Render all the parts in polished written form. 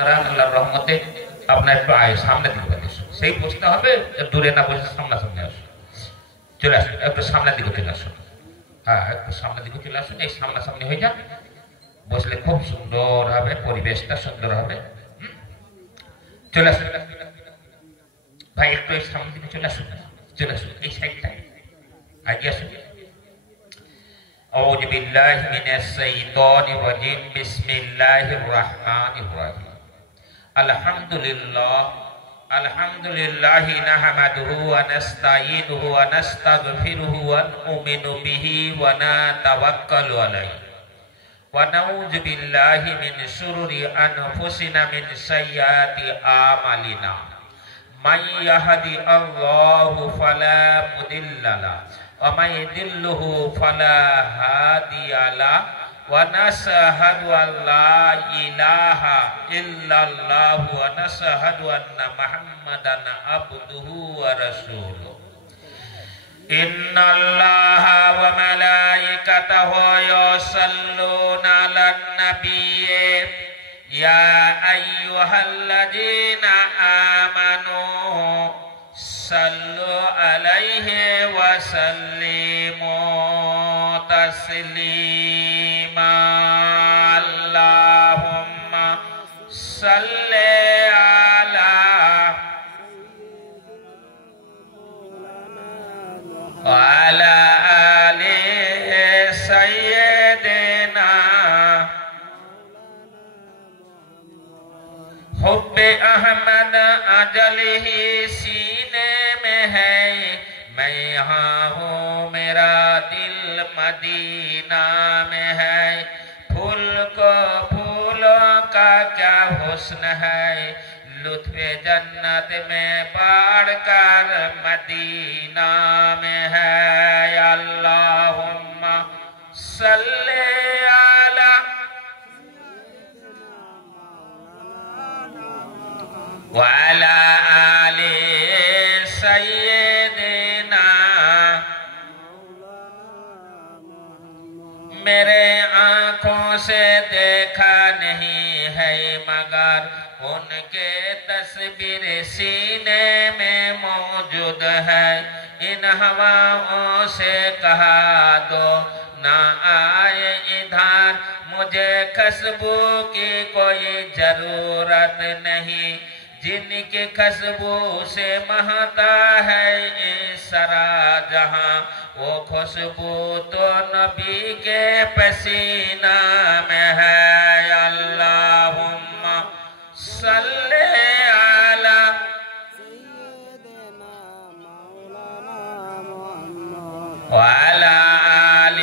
আল্লাহর রহমতে আপনার একটু সামনে দিকে বসে সেই বসতে হবে, দূরে না বসে সামনাসামনি আসুন, চলে আসুন, একটু সামনের দিকে চলে আসুন। হ্যাঁ, একটু সামনের দিকে চলে আসুন, এই সামনাসামনি হয়ে যান, বসলে খুব সুন্দর হবে, পরিবেশটা সুন্দর হবে। চলে আসুন ভাই, একটু এই সামনের দিকে চলে আসুন, চলে আসুন এই সাইডটায় আগে আসুন। أعوذ بالله من الشيطان الرجيم بسم الله الرحمن الرحيم الحمد لله نحمده ونستعينه ونستغفره ونؤمن به ونتوكل عليه ونعوذ بالله من شرور أنفسنا من سيئات أعمالنا من يهدي الله فلا مضل له ومن يضلل فلا هادي له ونشهد أن لا إله إلا الله ونشهد أن محمدا عبده ورسوله إن الله وملائكته يصلون على النبي يا أيها الذين آمنوا صلوا عليه وسلموا تسليما اللهم صل على وعلى آل سيدنا حب أحمد أجله سینے میں ہے میں یہاں ہوں میرا دل مدینہ میں ہے پھول کو پھولوں کا کیا حسن ہے لطف جنت میں بڑھ کر مدینہ میں ہے اللہم صلی علی وعلی آل سیدنا میرے آنکھوں سے دیکھا نہیں ہے مگر ان کے تصویر سینے میں موجود ہے ان ہواؤں سے کہا دو نہ آئے ادھر مجھے خوشبو کی کوئی ضرورت نہیں جن کی خوشبو سے مہتا ہے سارا جہاں وہ خوشبو تو نبی کے پسینہ میں ہے اللہم صلی علی وعلی آل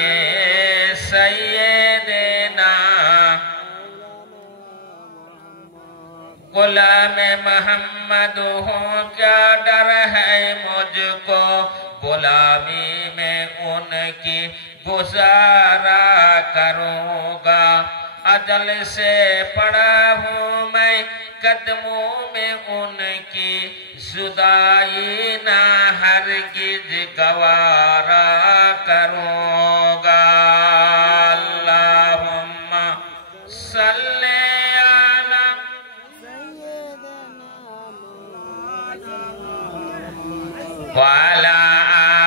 سیدنا غلام محمد ہوں کیا ڈر ہے مجھ کو غلامی میں ان کی گزارا کروں گا اجل سے پڑا ہوں میں قدموں میں ان کی جدائی نہ ہرگز گوارا کروں گا اللہم صلی وعلى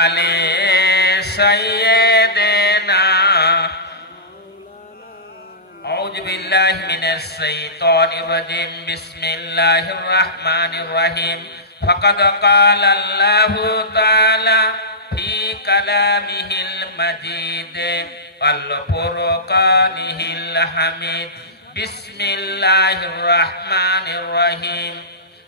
آل سيدنا أعوذ بالله من الشيطان الرجيم بسم الله الرحمن الرحيم فقد قال الله تعالى في كلامه المجيد والفرقانه الحميد بسم الله الرحمن الرحيم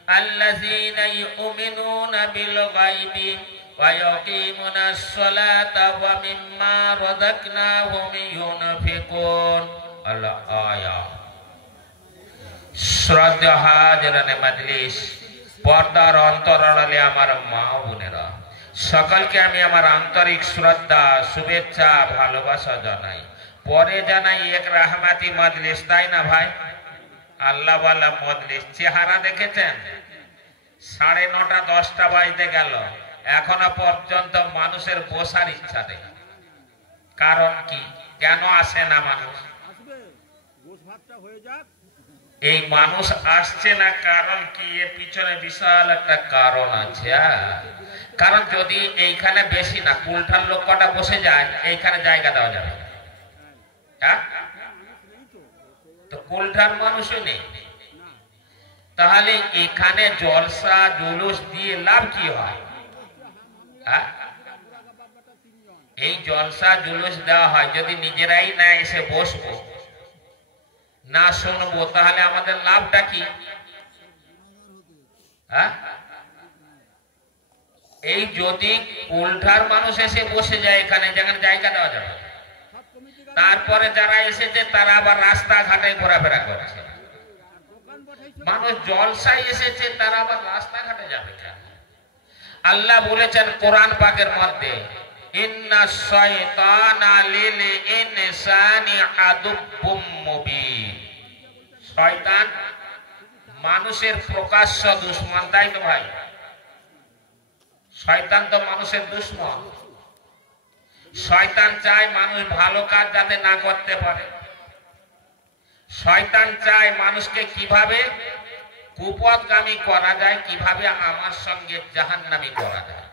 الذين يؤمنون بالغيب ويقيمون الصلاة ومما رزقناهم ينفقون الآية শ্রদ্ধা হাজরানে মজলিস পর্দার অন্তরালে আমার মা বোনেরা সকলকে আমি আমার আন্তরিক শ্রদ্ধা শুভেচ্ছা ভালোবাসা জানাই পরে জানাই এক রাহমাতি মজলিস তাই না ভাই আল্লাহ ওয়ালা মজলিস চেহারা দেখেছেন 9:30 10টা বাজতে গেল এখনো পর্যন্ত মানুষের বসার ইচ্ছা নেই কারণ কি কেন আসে না মানুষ আসবে গোশ ভাতটা হয়ে যাক এই মানুষ আসছে না কারণ কি, এর পিছনে বিশাল একটা কারণ আছে। কারণ যদি এইখানে বেশি না কুলঠার লোক কটা বসে যায়, এইখানে জায়গা দেওয়া যাবে। তো কুলঠার মানুষও নেই, তাহলে এখানে জলসা জুলুস দিয়ে লাভ কি হয়? এই জলসা জুলুস দেওয়া হয় যদি নিজেরাই না এসে বসবো, না শুনবো, তাহলে আমাদের লাভটা কি? এই যদি কুলঠার মানুষ এসে বসে যায় এখানে, যেখানে জায়গা দেওয়া যাবে, তারপরে যারা এসেছে তারা আবার রাস্তাঘাটে ঘোরাফেরা করছে। মানুষ জলসায় এসেছে, তারা আবার রাস্তাঘাটে যাবে কেন? আল্লাহ বলেছেন কোরআন পাকের মধ্যে, ইন্না শাইতানা লিল ইনসানি আদুব্বুম মুবিন। শয়তান মানুষের প্রকাশ্য দুশমন, তাই তো ভাই? শয়তান তো মানুষের দুশমন। শয়তান চায় মানুষ ভালো কাজ যাতে না করতে পারে। শয়তান চায় মানুষকে কিভাবে কুপথগামী করা যায়, কিভাবে আমার সঙ্গে জাহান্নামী করা যায়।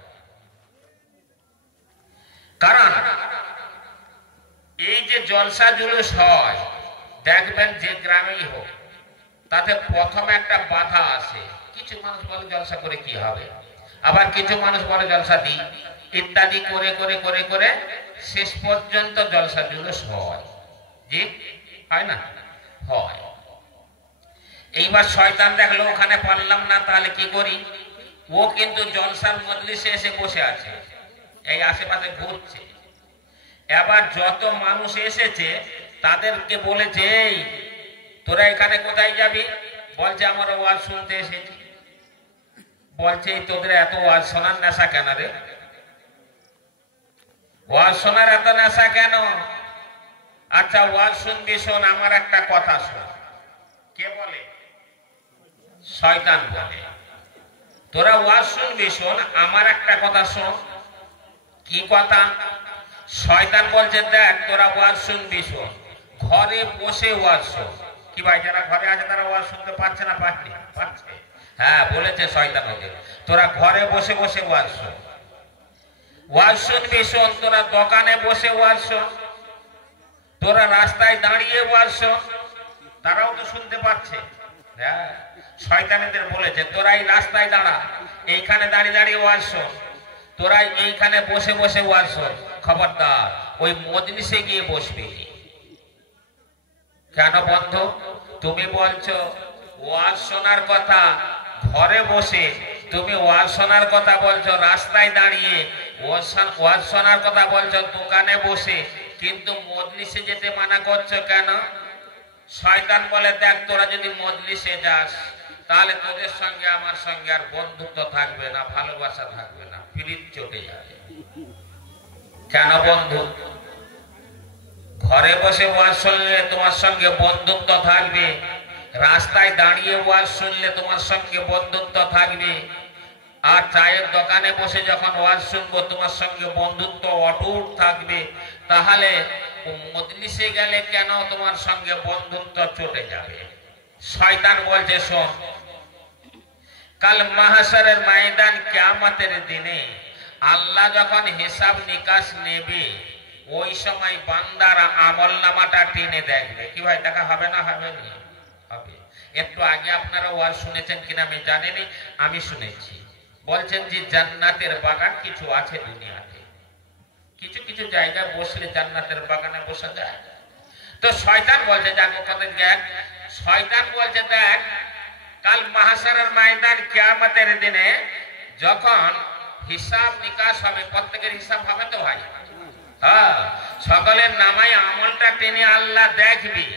কারণ এই যে জলসা জুলুস হয়, দেখবেন যে গ্রামেই হোক, তাতে প্রথমে একটা বাধা আসে। কিছু মানুষ বলে জলসা করে কি হবে, আবার কিছু মানুষ বলে জলসা দিই, ইত্যাদি করে করে করে করে শেষ পর্যন্ত জলসা জুলুস হয়। জি হয় না? হয়। এইবার শয়তান দেখলো ওখানে পারলাম না, তাহলে কি করি? ও কিন্তু জলসার মজলিসে এসে বসে আছে, এই আশেপাশে ঘুরছে। এবার যত মানুষ এসেছে তাদেরকে বলেছে, এই তোরা এখানে কোথায় যাবি? বলছে আমার ওয়াজ শুনতে এসেছি। বলছে তোদের এত ওয়াজ শোনার নেশা কেন রে? ওয়াজ শোনার এত নেশা কেন? আচ্ছা ওয়াজ শুনবি, শোন, আমার একটা কথা শোন। কে বলে? শয়তান বলে। তোরা ওয়াজ শুনবি, শোন, আমার একটা কথা শোন। কি কথা? শয়তান বলছে, দেখ তোরা ওয়াজ শুনবি, শোন, ঘরে বসে ওয়াজ শোন। কি ভাই, যারা ঘরে আছে তারা ওয়াজ শুনতে পাচ্ছে না? পাচ্ছে। হ্যাঁ, বলেছে শয়তান ওকে, তোরা ঘরে বসে বসে ওয়াজ শোন। ওয়াজ শুনবি, শোন, তোরা দোকানে বসে ওয়াজ শোন, তোরা রাস্তায় দাঁড়িয়ে ওয়াজ শোন। তারাও তো শুনতে পাচ্ছে। হ্যাঁ, শয়তানেদের বলেছে তোরা এই রাস্তায় দাঁড়া, এইখানে দাঁড়িয়ে দাঁড়িয়ে ওয়াজ শোন, তোরা এইখানে বসে বসে ওয়াজ শোন। খবরদার ওই মজলিসে গিয়ে বসবি। কেন বন্ধু? তুমি বলছো ওয়াজ শোনার কথা ঘরে বসে, তুমি ওয়াজ শোনার কথা বলছো রাস্তায় দাঁড়িয়ে, ওয়াজ শোনার কথা বলছো দোকানে বসে, কিন্তু মজলিসে যেতে মানা করছো কেন? শয়তান বলে, দেখ তোরা যদি মজলিসে যাস তাহলে তোদের সঙ্গে আমার সঙ্গে আর বন্ধুত্ব থাকবে না, ভালোবাসা থাকবে না, পিরিত চটে যাবে। কেন বন্ধু? ঘরে বসে ওয়াজ শুনলে তোমার সঙ্গে বন্ধুত্ব থাকবে, রাস্তায় দাঁড়িয়ে ওয়াজ শুনলে তোমার সঙ্গে বন্ধুত্ব থাকবে, আর চায়ের দোকানে বসে যখন ওয়াজ শুনবো তোমার সঙ্গে বন্ধুত্ব অটুট থাকবে। তাহলে মজলিসে গেলে কেন তোমার সঙ্গে বন্ধুত্ব চটে যাবে? শয়তান বলছে, শোন, কাল মাহশরের ময়দান কিয়ামতের দিনে আল্লাহ যখন হিসাব নিকাশ নেবে, ওই সময় বান্দার আমলনামাটা টেনে দেখবে। কি ভাই, দেখা হবে না? হবে না? হবে। একটু আগে আপনারা ওয়াজ শুনেছেন কিনা আমি জানিনি, আমি শুনেছি। বলছেন যে জান্নাতের বাগান কিছু আছে দুনিয়াতে, কিছু কিছু জায়গায় বসলে জান্নাতের বাগানে বসা যায়। তো শয়তান বলছে, দেখো কত জ্ঞান। শয়তান বলছে, দেখ কাল মাহশরের ময়দান কিয়ামতের দিনে যখন হিসাব নিকাশ হবে, প্রত্যেকের হিসাব হবে তো ভাই? হ্যাঁ, সকলের নামায় আমলটা টেনে আল্লাহ দেখবি।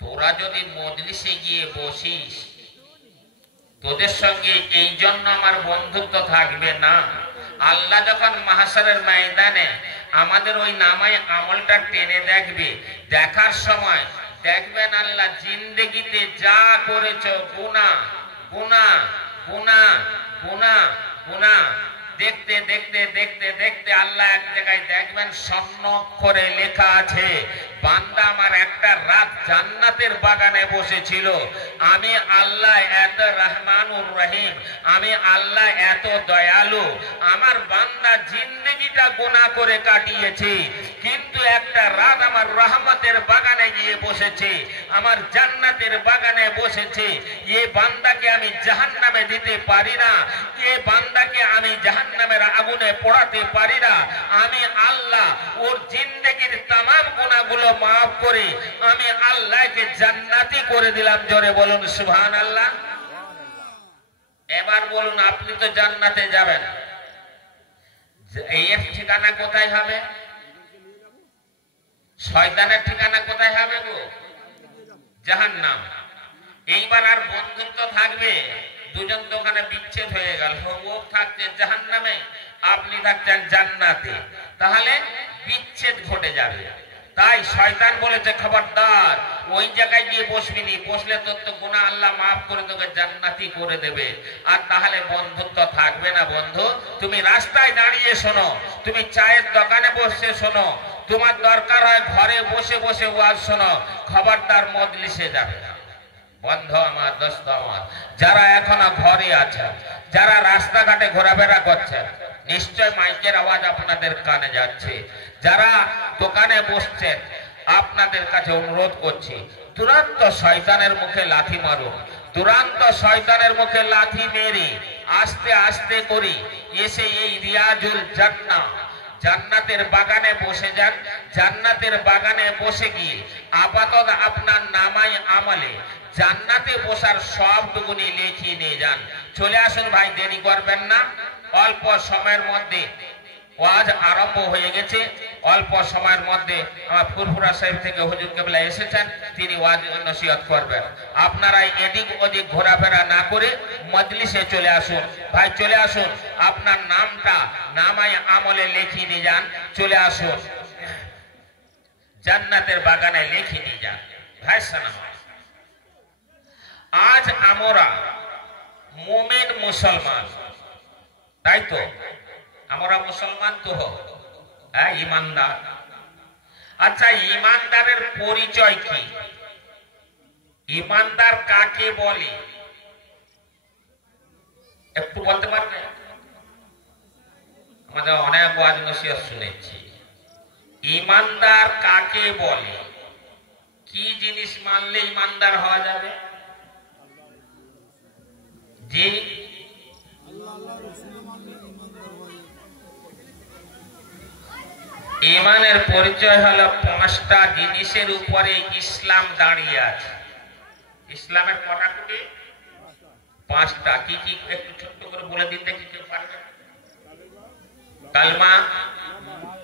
তোরা যদি মজলিসে গিয়ে বসিস, তোদের সঙ্গে এই জন্য আমার বন্ধুত্ব থাকবে না। আল্লাহ যখন মাহশরের ময়দানে আমাদের ওই নামায় আমলটা টেনে দেখবে, দেখার সময় দেখবেন আল্লাহ জিন্দেগিতে যা করেছো গুনাহ গুনাহ গুনাহ গুনাহ গুনাহ, দেখতে দেখতে দেখতে দেখতে আল্লাহ এক জায়গায় দেখবেন স্বর্ণ অক্ষরে লেখা আছে, বান্দা আমার একটা রাত জান্নাতের বাগানে বসেছিল। আমি আল্লাহ এত রহমানুর রহিম, আমি আল্লাহ এত দয়ালু। আমার বান্দা জিন্দগিটা গুনাহ করে কাটিয়েছে, কিন্তু একটা রাত আমার রহমতের বাগানে গিয়ে বসেছে, আমার জান্নাতের বাগানে বসেছে। এই বান্দাকে আমি জাহান্নামে দিতে পারি না, এই বান্দাকে আমি জাহান্নামের আগুনে পোড়াতে পারি না। আমি আল্লাহ ওর জিন্দেগির তামাম গুনাহগুলো মাফ করে আমি আল্লাহকে জান্নাতি করে দিলাম। জোরে বলুন সুবহানাল্লাহ। এবার বলুন, আপনি তো জান্নাতে যাবেন, এর ঠিকানা কোথায় হবে? শয়তানের ঠিকানা কোথায় হবে গো? জাহান্নাম। এইবার আর বন্ধুত্ব থাকবে? দুজন তো ওখানে বিচ্ছেদ হয়ে গেল, ও থাকছে জাহান্নামে, আপনি থাকছেন জান্নাতে, তাহলে বিচ্ছেদ ঘটে যাবে। তাই শয়তান বলেছে, খবরদার ওই জায়গায় গিয়ে বসবি নি, বসলে তোর তো গুনাহ আল্লাহ মাফ করে তোকে জান্নাতি করে দেবে, আর তাহলে বন্ধুত্ব থাকবে না। বন্ধু, তুমি রাস্তায় দাঁড়িয়ে শোনো, তুমি চায়ের দোকানে বসে শোনো, তোমার দরকার হয় ঘরে বসে বসে ওয়াজ শোনো, খবরদার মজলিসে যাবে না। বন্ধু আমার, দোস্ত আমার, যারা এখনো ঘরে আছেন, যারা রাস্তাঘাটে ঘোরাফেরা করছেন, নিশ্চয় মাইকের আওয়াজ আপনাদের কানে যাচ্ছে। যারা দোকানে বসছেন, আপনাদের কাছে অনুরোধ করছি, তুরন্ত শয়তানের মুখে লাথি মারুন। তুরন্ত শয়তানের মুখে লাথি মেরে আস্তে আস্তে করে এসে এই রিয়াজুল জান্নাহ, জান্নাতের বাগানে বসে যান। জান্নাতের বাগানে বসে গিয়ে আপাতত আপনার নামাই আমলে জান্নাতে বসার সবটুকুনি লিখিয়ে নিয়ে যান। চলে আসুন ভাই, দেরি করবেন না। অল্প সময়ের মধ্যে ওয়াজ আরম্ভ হয়ে গেছে। অল্প সময়ের মধ্যে আমার ফুরফুরা সাহেব থেকে হুজুর কেবলা এসেছেন, তিনি ওয়াজ নসিহত করবেন। আপনারা এদিক ওদিক ঘোরাফেরা না করে মজলিসে চলে আসুন। ভাই চলে আসুন, আপনার নামটা নামায় আমলে লিখিয়ে নিয়ে যান। চলে আসুন, জান্নাতের বাগানে লিখিয়ে নিয়ে যান। ভাই সালাম, আজ আমরা মুমিন মুসলমান, তাই তো? আমরা মুসলমান তো, হ্যাঁ, ইমানদার। আচ্ছা, ইমানদারের পরিচয় কি? ইমানদার কাকে বলে একটু বলতে পারবে? আমাদের অনেক ওয়াজ নসিহত শুনেছি, ইমানদার কাকে বলে? কি জিনিস মানলে ইমানদার হওয়া যাবে? জি, ইমানের পরিচয় হলো পাঁচটা জিনিসের উপরে ইসলাম দাঁড়িয়ে আছে। ইসলামের কটা কোটি? পাঁচটা। কি কি একটু ছোট্ট করে বলে দিন দেখি, কেউ পারবে? কালমা,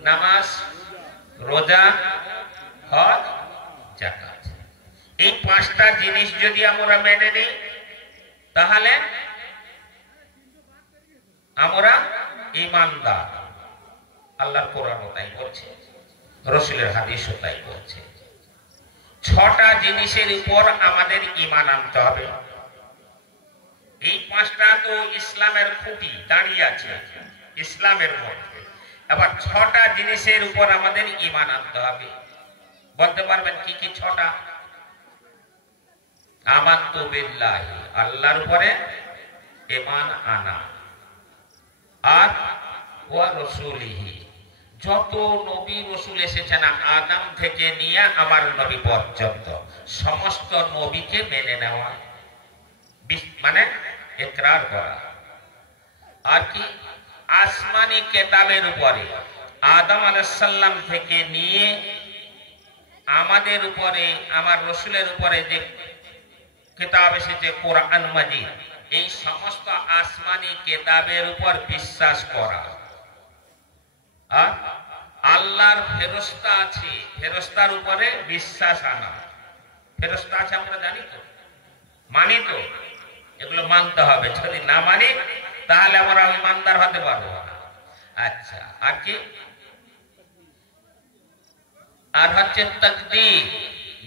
নামাজ, রোজা, হজ, যাকাত। এই পাঁচটা জিনিস যদি আমরা মেনে নিই, তাহলে আমরা ইমানদার। আল্লাহর কোরআনও তাই বলছে, রাসূলের হাদিসও তাই বলছে। ছটা জিনিসের উপর আমাদের ঈমান আনতে হবে। এই পাঁচটা তো ইসলামের খুঁটি দাঁড়িয়ে আছে ইসলামের মধ্যে। আবার ছটা জিনিসের উপর আমাদের ঈমান আনতে হবে। বলতে পারবেন কি কি ছটা? আমানতু বিল্লাহি, আল্লাহর উপরে ঈমান আনা, আর ওয়া রাসূলিহি, যত নবী রাসূল এসেছেন আদম থেকে নিয়ে আমার নবী পর্যন্ত সমস্ত নবীকে মেনে নেওয়া, মানে ইকরার করা। আর কি? আসমানি কিতাবের উপরে আদম আলাইহিস সালাম থেকে নিয়ে আমাদের উপরে, আমার রাসূলের উপরে যে কিতাব এসেছে কোরআন মাজিদ, এই সমস্ত আসমানি কিতাবের উপর বিশ্বাস করা। আর আল্লাহর ফেরেশতা আছে, ফেরেশতার উপরে বিশ্বাস আনা। ফেরেশতা আছে আমরা জানি তো, মানি তো, এগুলো মানতে হবে। যদি না মানি তাহলে আমরা ইমানদার হতে পারবো না। আচ্ছা, আর কি? আর হচ্ছে তাকদীর,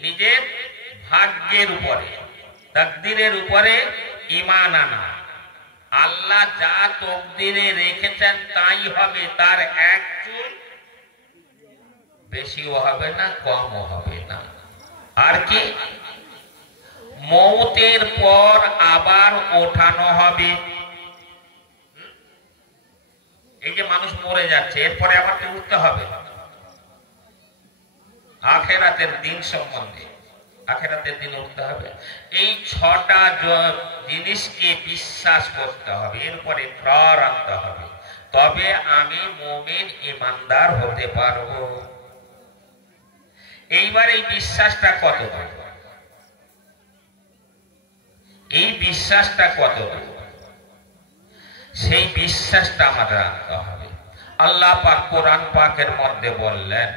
নিজের ভাগ্যের উপরে, তাকদীরের উপরে ঈমান আনা। আল্লাহ যা তকদিরে রেখেছেন তাই হবে, তার এক চুল বেশিও হবে না, কমও হবে না। আর কি? মৌতের পর আবার ওঠানো হবে। এই যে মানুষ মরে যাচ্ছে, এরপরে আবার তো উঠতে হবে। আখেরাতের দিন সম্বন্ধে, আখেরাতের দিন উঠতে হবে। এই 6টা জিনিসকে বিশ্বাস করতে হবে, এরপরে প্রাণ আনতে হবে, তবে আমি মুমিন ইমানদার হতে পারবো। এইবার এই বিশ্বাসটা কত? এই বিশ্বাসটা কত? সেই বিশ্বাসটা আমাদের আনতে হবে। আল্লাহ পাক কোরআন পাকের মধ্যে বললেন,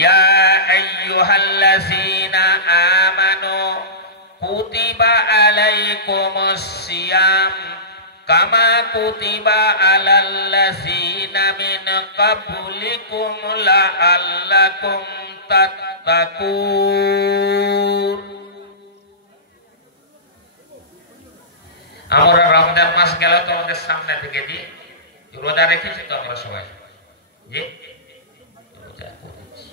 ইয়া আইয়ুহাল্লাযীনা আমানু কুতিবা আলাইকুমুস সিয়াম কামা কুতিবা আলাল্লাযীনা মিন ক্বাবলিকুম লাআল্লাকুম তাত্তাকুন। আমরা রমজান মাস গেল তো আমাদের সামনে থেকে যে রোজা রেখেছি তো আমরা সবাই, যে রোজা করেছি।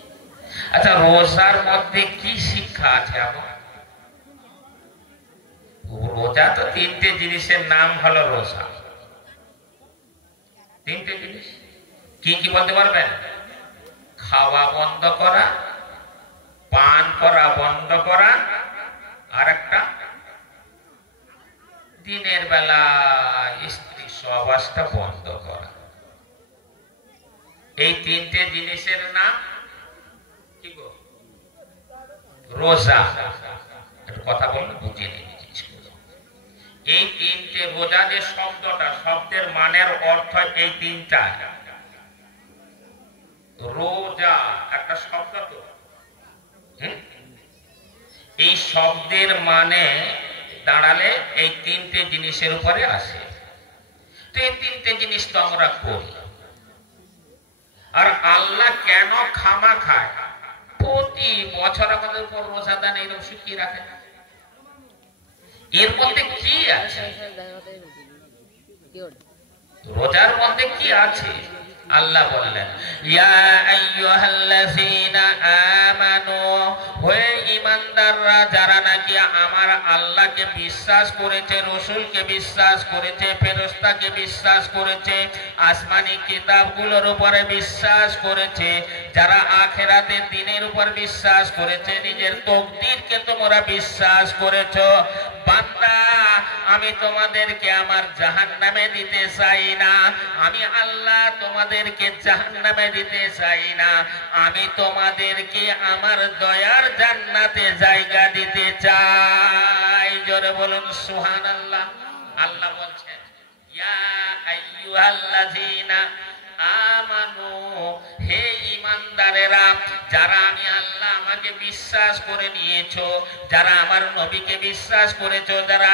আচ্ছা, রোজার মধ্যে কি শিক্ষা আছে? আমার রোজা তো 3টে জিনিসের নাম হলো রোজা। 3টে জিনিস কি কি বলতে পারবেন? খাওয়া বন্ধ করা, পান করা বন্ধ করা, আর একটা দিনের বেলা স্ত্রী সহবাসটা বন্ধ করা। এই 3টে জিনিসের নাম কি গো? রোজা। একটু কথা বলুন, বুঝিয়ে নিন জিনিসগুলো। এই 3টে রোজা যে শব্দটা, শব্দের মানের অর্থ এই 3টা। রোজা একটা শব্দ তো, এই শব্দের মানে দাঁড়ালে এই 3টে জিনিসের উপরে আসে। তো এই 3টে জিনিস তো আমরা করি। আর আল্লাহ কেন খামা খায় প্রতি বছর আমাদের উপর রোজা দান এইরকম শিখিয়ে রাখে? এর মধ্যে কি আছে? রোজার মধ্যে কি আছে? আল্লাহ বললেন, ইয়া আইয়ুহাল্লাযীনা আমানু, হে ঈমানদাররা, যারা নাকি আমার আল্লাহকে বিশ্বাস করেছে, রাসূলকে বিশ্বাস করেছে, ফেরেশতাকে বিশ্বাস করেছে, আসমানি কিতাবগুলোর উপরে বিশ্বাস করেছে, যারা আখিরাতের দিনের উপর বিশ্বাস করেছে, নিজের তাকদীরকে তোমরা বিশ্বাস করেছো। বান্দা, আমি তোমাদেরকে আমার জাহান্নামে দিতে চাই না। আমি আল্লাহ তোমাদেরকে জাহান্নামে দিতে চাই না। আমি তোমাদেরকে আমার দয়ার জান্নাতে জায়গা দিতে চাই। জোরে বলুন সুবহানাল্লাহ। আল্লাহ বলছেন, ইয়া আইয়ুহাল্লাযীনা আমানু, হে ঈমানদারেরা, যারা আমি আল্লাহ আমাকে বিশ্বাস করে নিয়েছো, যারা আমার নবীকে বিশ্বাস করেছো, যারা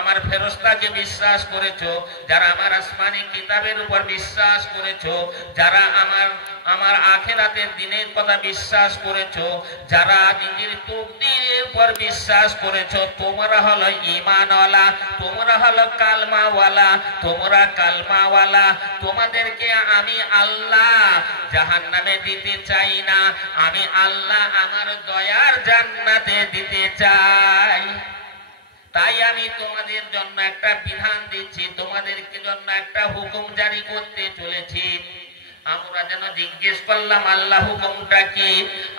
আমার ফেরেশতাকে বিশ্বাস করেছো, যারা আমার আসমানি কিতাবের উপর বিশ্বাস করেছো, যারা আমার আখিরাতের দিনের কথা বিশ্বাস করেছো, যারা নিজের তাকদীরের উপর বিশ্বাস করেছো, তোমরা হলো ঈমানওয়ালা, তোমরা হলো কালমাওয়ালা, তোমরা কালমাওয়ালা। তোমাদেরকে আমি আল্লাহ জাহান্নামে দিতে চাই না, আমি আল্লাহ আমার দয়ার জান্নাতে দিতে চাই। তাই আমি তোমাদের জন্য একটা বিধান দিচ্ছি, তোমাদেরকে জন্য একটা হুকুম জারি করতে চলেছি। আমরা যেন জিজ্ঞেস করলাম আল্লাহ হুকুমটা কি?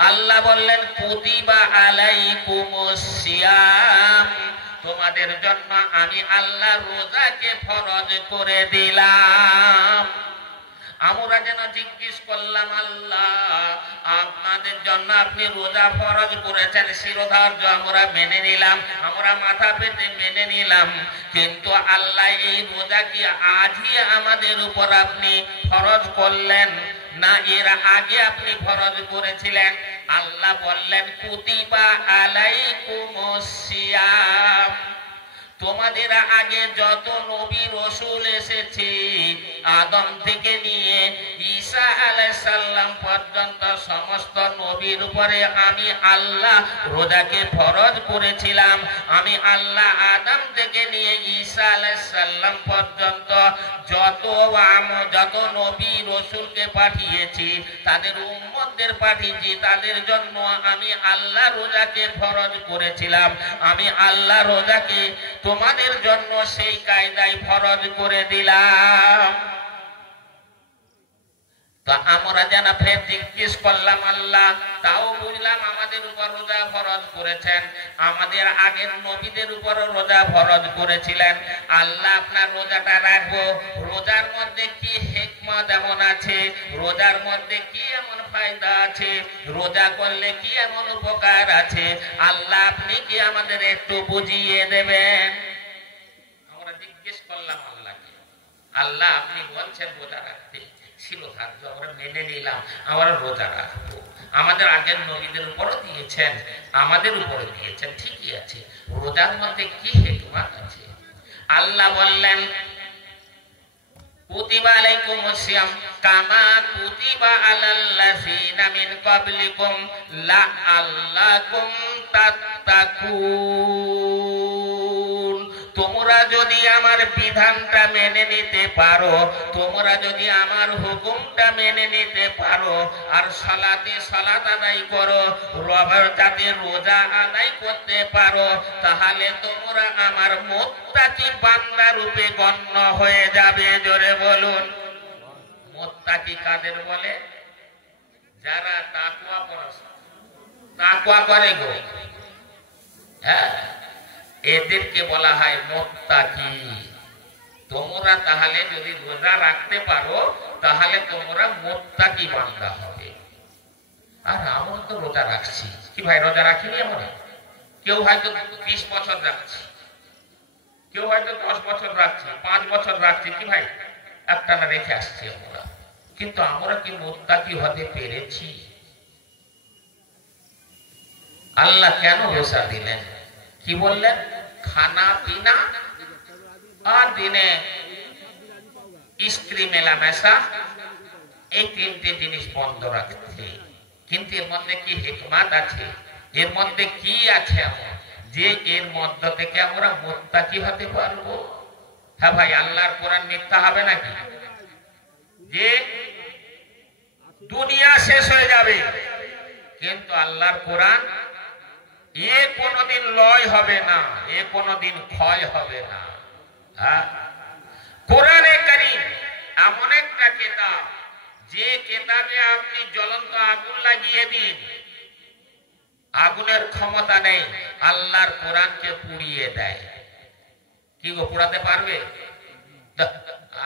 আল্লাহ বললেন, কুতিবা আলাইকুমুস সিয়াম, তোমাদের জন্য আমি আল্লাহ রোজাকে ফরজ করে দিলাম। আমরা যেন জিজ্ঞেস করলাম, আল্লাহ আপনাদের জন্য আপনি রোজা ফরজ করেছেন, শিরোধার্য আমরা মেনে নিলাম, আমরা মাথা পেতে মেনে নিলাম, কিন্তু আল্লাহ এই রোজা কি আজই আমাদের উপর আপনি ফরজ করলেন না এর আগে আপনি ফরজ করেছিলেন? আল্লাহ বললেন, কুতিবা আলাইকুমুস সিয়াম, তোমাদের আগে যত নবী রাসূল এসেছে, আদম থেকে নিয়ে ঈসা ঈসা আলাইহিস সালাম পর্যন্ত সমস্ত নবীর উপরে আমি আল্লাহ রোজাকে ফরজ করেছিলাম। আমি আল্লাহ আদম থেকে নিয়ে ঈসা আলাইহিস সালাম পর্যন্ত যত নবী রাসূলকে পাঠিয়েছি, তাদের উম্মতদের পাঠিয়েছি, তাদের জন্য আমি আল্লাহ রোজাকে ফরজ করেছিলাম। আমি আল্লাহ রোজাকে তোমাদের জন্য সেই কায়দায় ফরজ করে দিলাম। তো আমরা যেন ফের জিজ্ঞেস করলাম আল্লাহ, তাও বুঝলাম আমাদের উপর রোজা ফরজ করেছেন, আমাদের আগের নবীদের উপর রোজা ফরজ করেছিলেন। আল্লাহ আপনার রোজাটা রাখবো, রোজার মধ্যে কি হিকমত এমন আছে, রোজার মধ্যে কি এমন ফায়দা আছে, রোজা করলে কি এমন উপকার আছে, আল্লাহ আপনি কি আমাদের একটু বুঝিয়ে দেবেন। আমরা জিজ্ঞেস করলাম আল্লাহকে, আল্লাহ আপনি বলছেন রোজা রাখতে, ছিল থাকবে, আমরা মেনে নিলাম, আমরা রোজা রাখবো। আমাদের আগের নবীদের উপরও দিয়েছেন, আমাদের উপরে দিয়েছেন, ঠিকই আছে, রোজার মধ্যে কি হিকমত আছে? আল্লাহ বললেন, কুতিবা আলাইকুমুস সিয়াম কামা কুতিবা আলাল্লাযিনা মিন ক্বাবলিকুম লাআল্লাকুম তাত্তাকুন। তোমরা যদি আমার বিধানটা মেনে নিতে পারো, তোমরা যদি আমার হুকুমটা মেনে নিতে পারো, আর সালাতে সালাত আদায় করো, যাতে রোজা আদায় করতে পারো, তাহলে তোমরা আমার মুত্তাকি বান্দা রূপে গণ্য হয়ে যাবে। জোরে বলুন, মুত্তাকি কাদের বলে? যারা তাকওয়া করে গো, হ্যাঁ, এদেরকে বলা হয় মুত্তাকি। তোমরা তাহলে যদি রোজা রাখতে পারো, তাহলে তোমরা মুত্তাকি বান্দা হবে। আর আমরা তো রোজা রাখছি, কি ভাই রোজা রাখিনি আমরা? কেউ হয়তো 20 বছর রাখছি, কেউ হয়তো 10 বছর রাখছি, 5 বছর রাখছি, কি ভাই একটানা রেখে আসছি আমরা। কিন্তু আমরা কি মুত্তাকি হতে পেরেছি? আল্লাহ কেন রোজা দিলেন? কি বললেন? খানা পিনা আর দিনে স্ত্রী মেলামেশা, এই 3টে জিনিস বন্ধ রাখতে। কিন্তু এর মধ্যে কি হিকমত আছে? এর মধ্যে কি আছে এমন যে এর মধ্য থেকে আমরা মুত্তাকি হতে পারবো? হ্যাঁ ভাই, আল্লাহর কোরআন মিথ্যা হবে নাকি? যে দুনিয়া শেষ হয়ে যাবে, কিন্তু আল্লাহর কোরআন এ কোনদিন লয় হবে না, এ কোনদিন ক্ষয় হবে না। কোরআনে কারীম এমন একটা কিতাব, যে কিতাবে আপনি জ্বলন্ত আগুন লাগিয়ে দিন, আগুনের ক্ষমতা নেই, আল্লাহর কোরআনকে পুড়িয়ে দেয়। কি গো, পোড়াতে পারবে?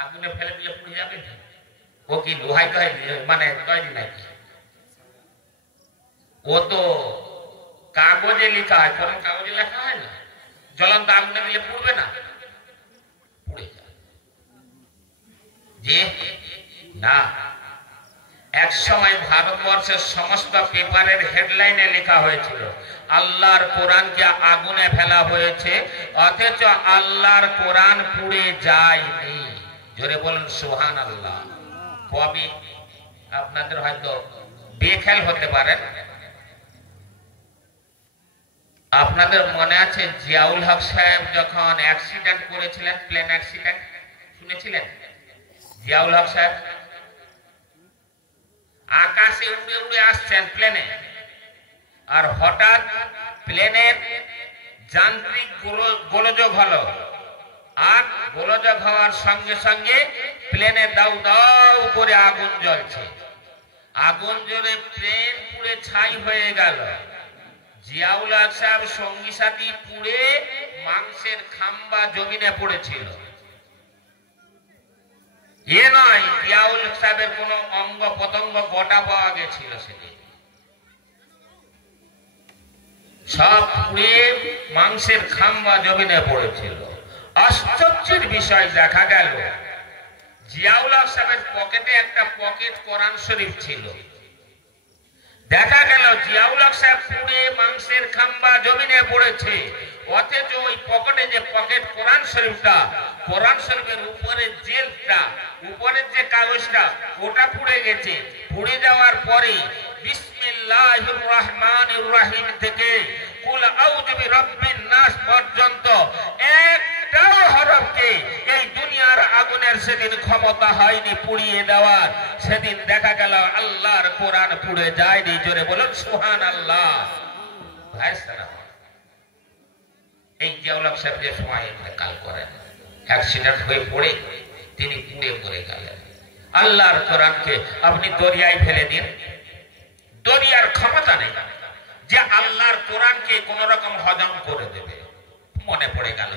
আগুনে ফেলে দিলে পুড়ে যাবে? ও কি লোহাই মানে তৈরি নাকি? ও তো কাগজে লেখা হয়, কোরআন কাগজে লেখা হয় না। জ্বলন্ত আগুনে দিলে পুড়বে না? পুড়ে যায় যে না। এক সময় ভারতবর্ষের সমস্ত পেপারের হেডলাইনে লেখা হয়েছিল আল্লাহর কোরআনকে আগুনে ফেলা হয়েছে, অথচ আল্লাহর কোরআন পুড়ে যায়নি। জোরে বলুন সুবহানাল্লাহ। কবি আপনাদের হয়তো বেখেয়াল হতে পারেন, আপনাদের মনে আছে জিয়াউল হক সাহেব যখন অ্যাক্সিডেন্ট করেছিলেন, প্লেন অ্যাক্সিডেন্ট শুনেছিলেন? জিয়াউল হক সাহেব আকাশে উড়ে উড়ে আসছেন প্লেনে, আর হঠাৎ প্লেনের যান্ত্রিক গোলযোগ হলো, আর গোলযোগ হওয়ার সঙ্গে সঙ্গে প্লেনে দাউ দাউ করে আগুন জ্বলছে। আগুন জ্বলে প্লেন পুড়ে ছাই হয়ে গেল। জিয়াউল হক সাহেব সঙ্গী সাথী পুড়ে মাংসের খাম্বা জমিনে পড়েছিল। এ নয়, জিয়াউল হক সাহেবের কোন অঙ্গ প্রত্যঙ্গ গোটা পাওয়া গেছিল, সেদিন সব পুড়ে মাংসের খাম্বা জমিনে পড়েছিল। আশ্চর্যের বিষয় দেখা গেল, জিয়াউল হক সাহেবের পকেটে একটা পকেট কোরআন শরীফ ছিল। দেখা গেল জিয়াউল হক সাহেব পুড়ে মাংসের খাম্বা জমিনে পড়েছে, অথচ ওই পকেটে যে পকেট কোরআন শরীফটা, কোরআন শরীফের উপরে জেলটা, উপরের যে কাগজটা, ওটা পুড়ে গেছে। পুড়ে যাওয়ার পরে বিসমিল্লাহির রহমানির রহিম থেকে কুল আউযু বিরাব্বিন নাস পর্যন্ত একটাও হরফকে এই দুনিয়ার আগুনের সেদিন ক্ষমতা হয়নি পুড়িয়ে দেওয়ার। সেদিন দেখা গেল আল্লাহর কোরআন পুড়ে যায়নি। জোরে বলুন সুবহানাল্লাহ। ভাই সালাম, এই জিয়াউল সাহেব যে সময় ইন্তেকাল করেন, অ্যাক্সিডেন্ট হয়ে পড়ে তিনি পুড়ে মরে গেলেন। আল্লাহর কোরআনকে আপনি দরিয়ায় ফেলে দিন, দরিয়ার ক্ষমতা নেই যে আল্লাহর কোরআনকে কোন রকম হজম করে দেবে। মনে পড়ে গেল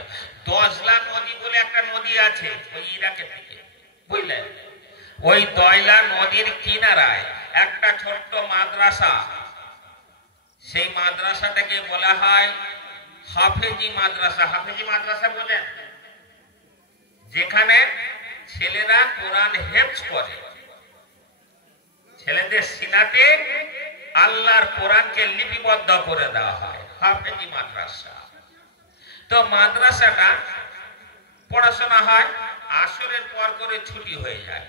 দজলা নদী বলে একটা নদী আছে ওই ইরাকের দিকে, বুঝলেন? ওই দয়লা নদীর কিনারায় একটা ছোট্ট মাদ্রাসা, সেই মাদ্রাসাটাকে বলা হয় হাফেজি মাদ্রাসা। হাফেজি মাদ্রাসা বলেন যেখানে ছেলেরা কোরআন হেফজ করে, ছেলেদের সিনাতে আল্লাহর কোরআনকে লিপিবদ্ধ করে দেওয়া হয়, হাফেজি মাদ্রাসা। তো মাদ্রাসাটা পড়াশোনা হয়, আসরের পর করে ছুটি হয়ে যায়।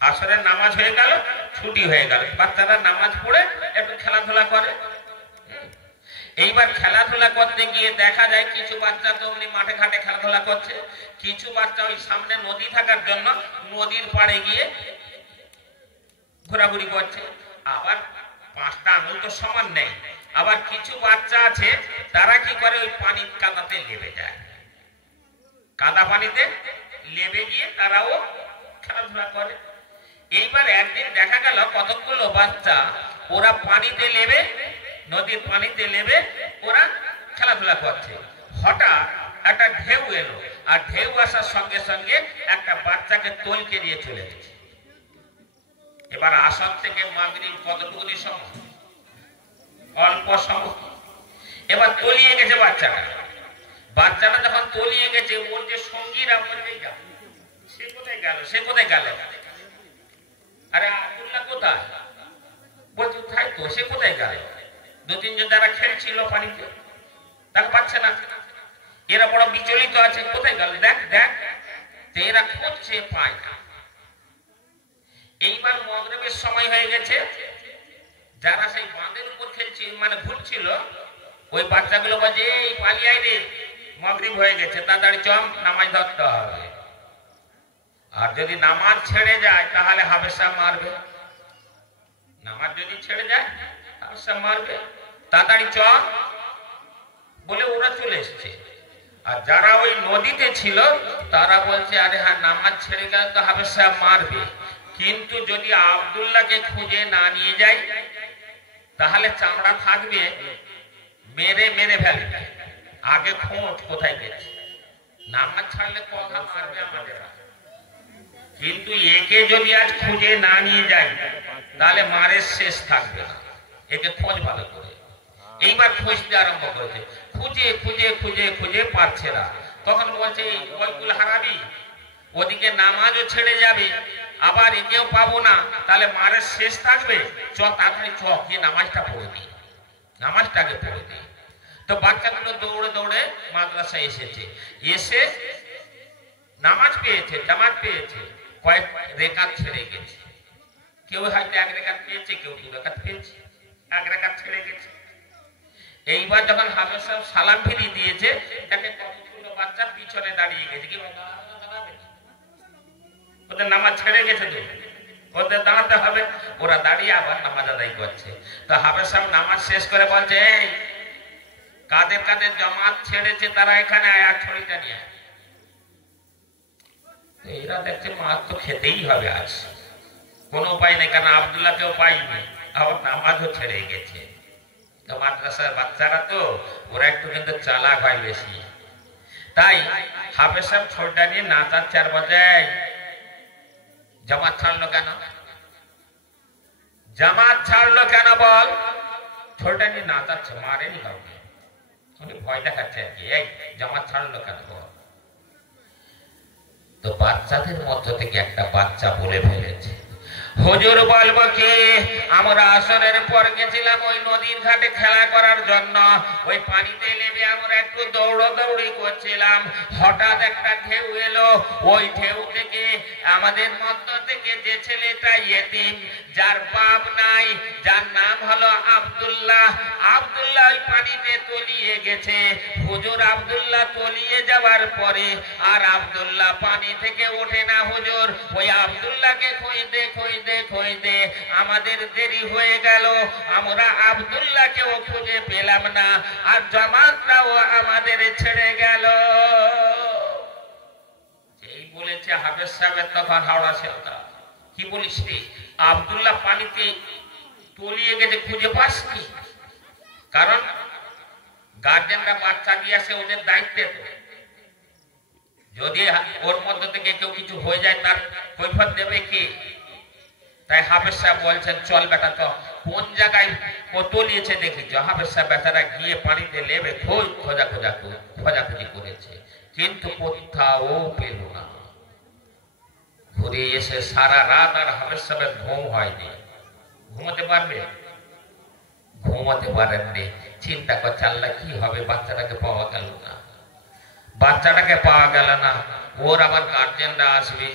আসরের নামাজ হয়ে গেল, ছুটি হয়ে গেল, বাচ্চারা নামাজ পড়ে একটু খেলাধুলা করে। এইবার খেলাধুলা করতে গিয়ে দেখা যায় কিছু বাচ্চা তো অমনি মাঠে ঘাটে খেলাধুলা করছে, কিছু বাচ্চা ওই সামনে নদী থাকার জন্য নদীর পাড়ে গিয়ে ঘোরাঘুরি করছে। আবার পাঁচটা আঙুল তো সমান নেই। আবার কিছু বাচ্চা আছে তারা কি করে ওই পানির কাদাতে লেবে যায়, কাদা পানিতে লেবে গিয়ে তারাও খেলাধুলা করে। এইবার একদিন দেখা গেল কতগুলো বাচ্চা ওরা পানিতে লেবে, নদীর পানিতে লেবে ওরা খেলাধুলা করছে। হঠাৎ একটা ঢেউ এলো, আর ঢেউ আসার সঙ্গে সঙ্গে একটা বাচ্চাকে তলকে দিয়ে চলে গেছে। এবার আসর থেকে মাগরিব কতটুকুনি সময়, অল্প সময়। এবার তলিয়ে গেছে বাচ্চাটা। বাচ্চাটা যখন তলিয়ে গেছে, ওর যে সঙ্গীরা বলবে সে কোথায় গেল, সে কোথায় গেল? আরে আব্দুল্লাহ কোথায়? বলছে তাই তো, সে কোথায় গেল? দু তিনজন যারা খেলছিল পানিতে তাকে পাচ্ছে না, এরা বড় বিচলিত আছে, কোথায় গেল দেখ দেখ। এরা খুঁজছে, পায় না। এইবার মাগরিবের সময় হয়ে গেছে, যারা সেই বাঁধের উপর খেলছিল মানে ঘুরছিল, ওই বাচ্চাগুলো বলছে এই পালিয়ে রে, মাগরিব হয়ে গেছে, তাড়াতাড়ি চল নামাজ ধরতে হবে। আর যদি নামাজ ছেড়ে যায় তাহলে হাফেজ সাহেব মারবে, নামাজ যদি ছেড়ে যায় হাফেজ সাহেব মারবে, তাড়াতাড়ি চল বলে ওরা চলে এসছে। আর যারা ওই নদীতে ছিল তারা বলছে আরে হ্যাঁ নামাজ ছেড়ে গেলে তো হাফেজ সাহেব মারবে, কিন্তু যদি আব্দুল্লাহকে খুঁজে না নিয়ে যাই তাহলে চামড়া থাকবে, মেরে মেরে ফেলবে। আগে খোঁজ কোথায় গেছে, নামাজ ছাড়লে কথা মারবে আমাদের। কিন্তু একে যদি আজ খুঁজে না নিয়ে যাই তাহলে মারের শেষ থাকবে না, একে খোঁজ ভালো করে। এইবার খুঁজতে আরম্ভ করেছে, খুঁজে খুঁজে খুঁজে খুঁজে পাচ্ছে না। তখন বলছে কয়কুল হারাবি, ওদিকে নামাজও ছেড়ে যাবে, আবার একেও পাবো না, তাহলে মারের শেষ থাকবে। চ তাড়াতাড়ি চ গিয়ে নামাজটা পড়ে দিই, নামাজটাকে পড়ে দিই। তো বাচ্চাগুলো দৌড়ে দৌড়ে মাদ্রাসায় এসেছে, এসে নামাজ পেয়েছে, জামাত পেয়েছে, কয়েক রেখাত ছেড়ে গেছে। কেউ হয়তো এক রেখাত পেয়েছে, কেউ দু রেখাত পেয়েছে, এক রেখাত ছেড়ে গেছে। এইবার যখন হাফেজ সাহেব সালাম ফিরিয়ে দিয়েছে, তাকে কতগুলো বাচ্চা পিছনে দাঁড়িয়ে গেছে, কি ওদের নামাজ ছেড়ে গেছে তো ওদের দাঁড়াতে হবে। ওরা দাঁড়িয়ে আবার নামাজ আদায় করছে। তো হাফেজ সাহেব নামাজ শেষ করে বলছে এই কাদের কাদের জামাত ছেড়েছে তারা এখানে আয়া ছড়িটা নিয়ে। এরা দেখছে মাছ তো খেতেই হবে আজ, কোনো উপায় নেই, কারণ আব্দুল্লাহকেও পাইনি, আবার নামাজও ছেড়ে গেছে। তো মাদ্রাসার বাচ্চারা তো ওরা একটু কিন্তু চালাক হয় বেশি, তাই হাফেজ সাহেব ছড়িটা নিয়ে নাচাচ্ছে আর বলছে জামাত ছাড়লো কেন, জামাত ছাড়লো কেন বল। ছড়িটা নিয়ে নাচাচ্ছে, মারেনি কাউকে, উনি ভয় দেখাচ্ছে আর কি, এই জামাত ছাড়লো কেন বল। তো বাচ্চাদের মধ্য থেকে একটা বাচ্চা বলে ফেলেছে হুজুর বলবো কি, আমরা আসরের পর গেছিলাম ওই নদীর ঘাটে খেলা করার জন্য। ওই পানিতে নেমে আমরা একটু দৌড়াদৌড়ি করছিলাম। হঠাৎ একটা ঢেউ এলো। ওই ঢেউ থেকে আমাদের মধ্য থেকে যে ছেলেটা ইয়েতিম, যার বাপ নাই, যার নাম হলো আব্দুল্লাহ, আব্দুল্লাহ ওই পানিতে তলিয়ে গেছে। হুজুর আব্দুল্লাহ তলিয়ে যাওয়ার পরে আর আব্দুল্লাহ পানি থেকে ওঠে না। হুজুর ওই আব্দুল্লাহকে খুঁজতে খুঁজতে খুঁজতে আমাদের দেরি হয়ে গেল। আমরা আব্দুল্লাহকেও খুঁজে পেলাম না, আর জামাতটাও আমাদের ছেড়ে গেল। এই বলেছে হাফেজ সাহেবের তখন হাওড়া সেলতা, কি বলিস রে, আব্দুল্লাহ পানিতে তলিয়ে গেছে, খুঁজে পাসনি? কারণ গার্জেনরা বাচ্চা দিয়ে আসে, ওদের দায়িত্বে তো, যদি ওর মধ্য থেকে কেউ কিছু হয়ে যায় তার কৈফিয়ত দেবে কে? তাই হাফেজ সাহেব বলছেন, চল বেটা, তো কোন জায়গায় ও তলিয়েছে দেখেছ? হাফেজ সাহেব বেচারা গিয়ে পানিতে নেমে খোঁজাখুঁজি করেছে, কিন্তু কোথাও পেল না। ঘুরে এসে সারা রাত আর হাফেজ সাহেবের ঘুম হয়নি। ঘুমাতে পারবে? ঘুমাতে পারেননি। চিন্তা করছে, আল্লাহ কি হবে, বাচ্চাটাকে পাওয়া গেল না, বাচ্চাটাকে পাওয়া গেল না। ওর আবার গার্জেনরা আসবে,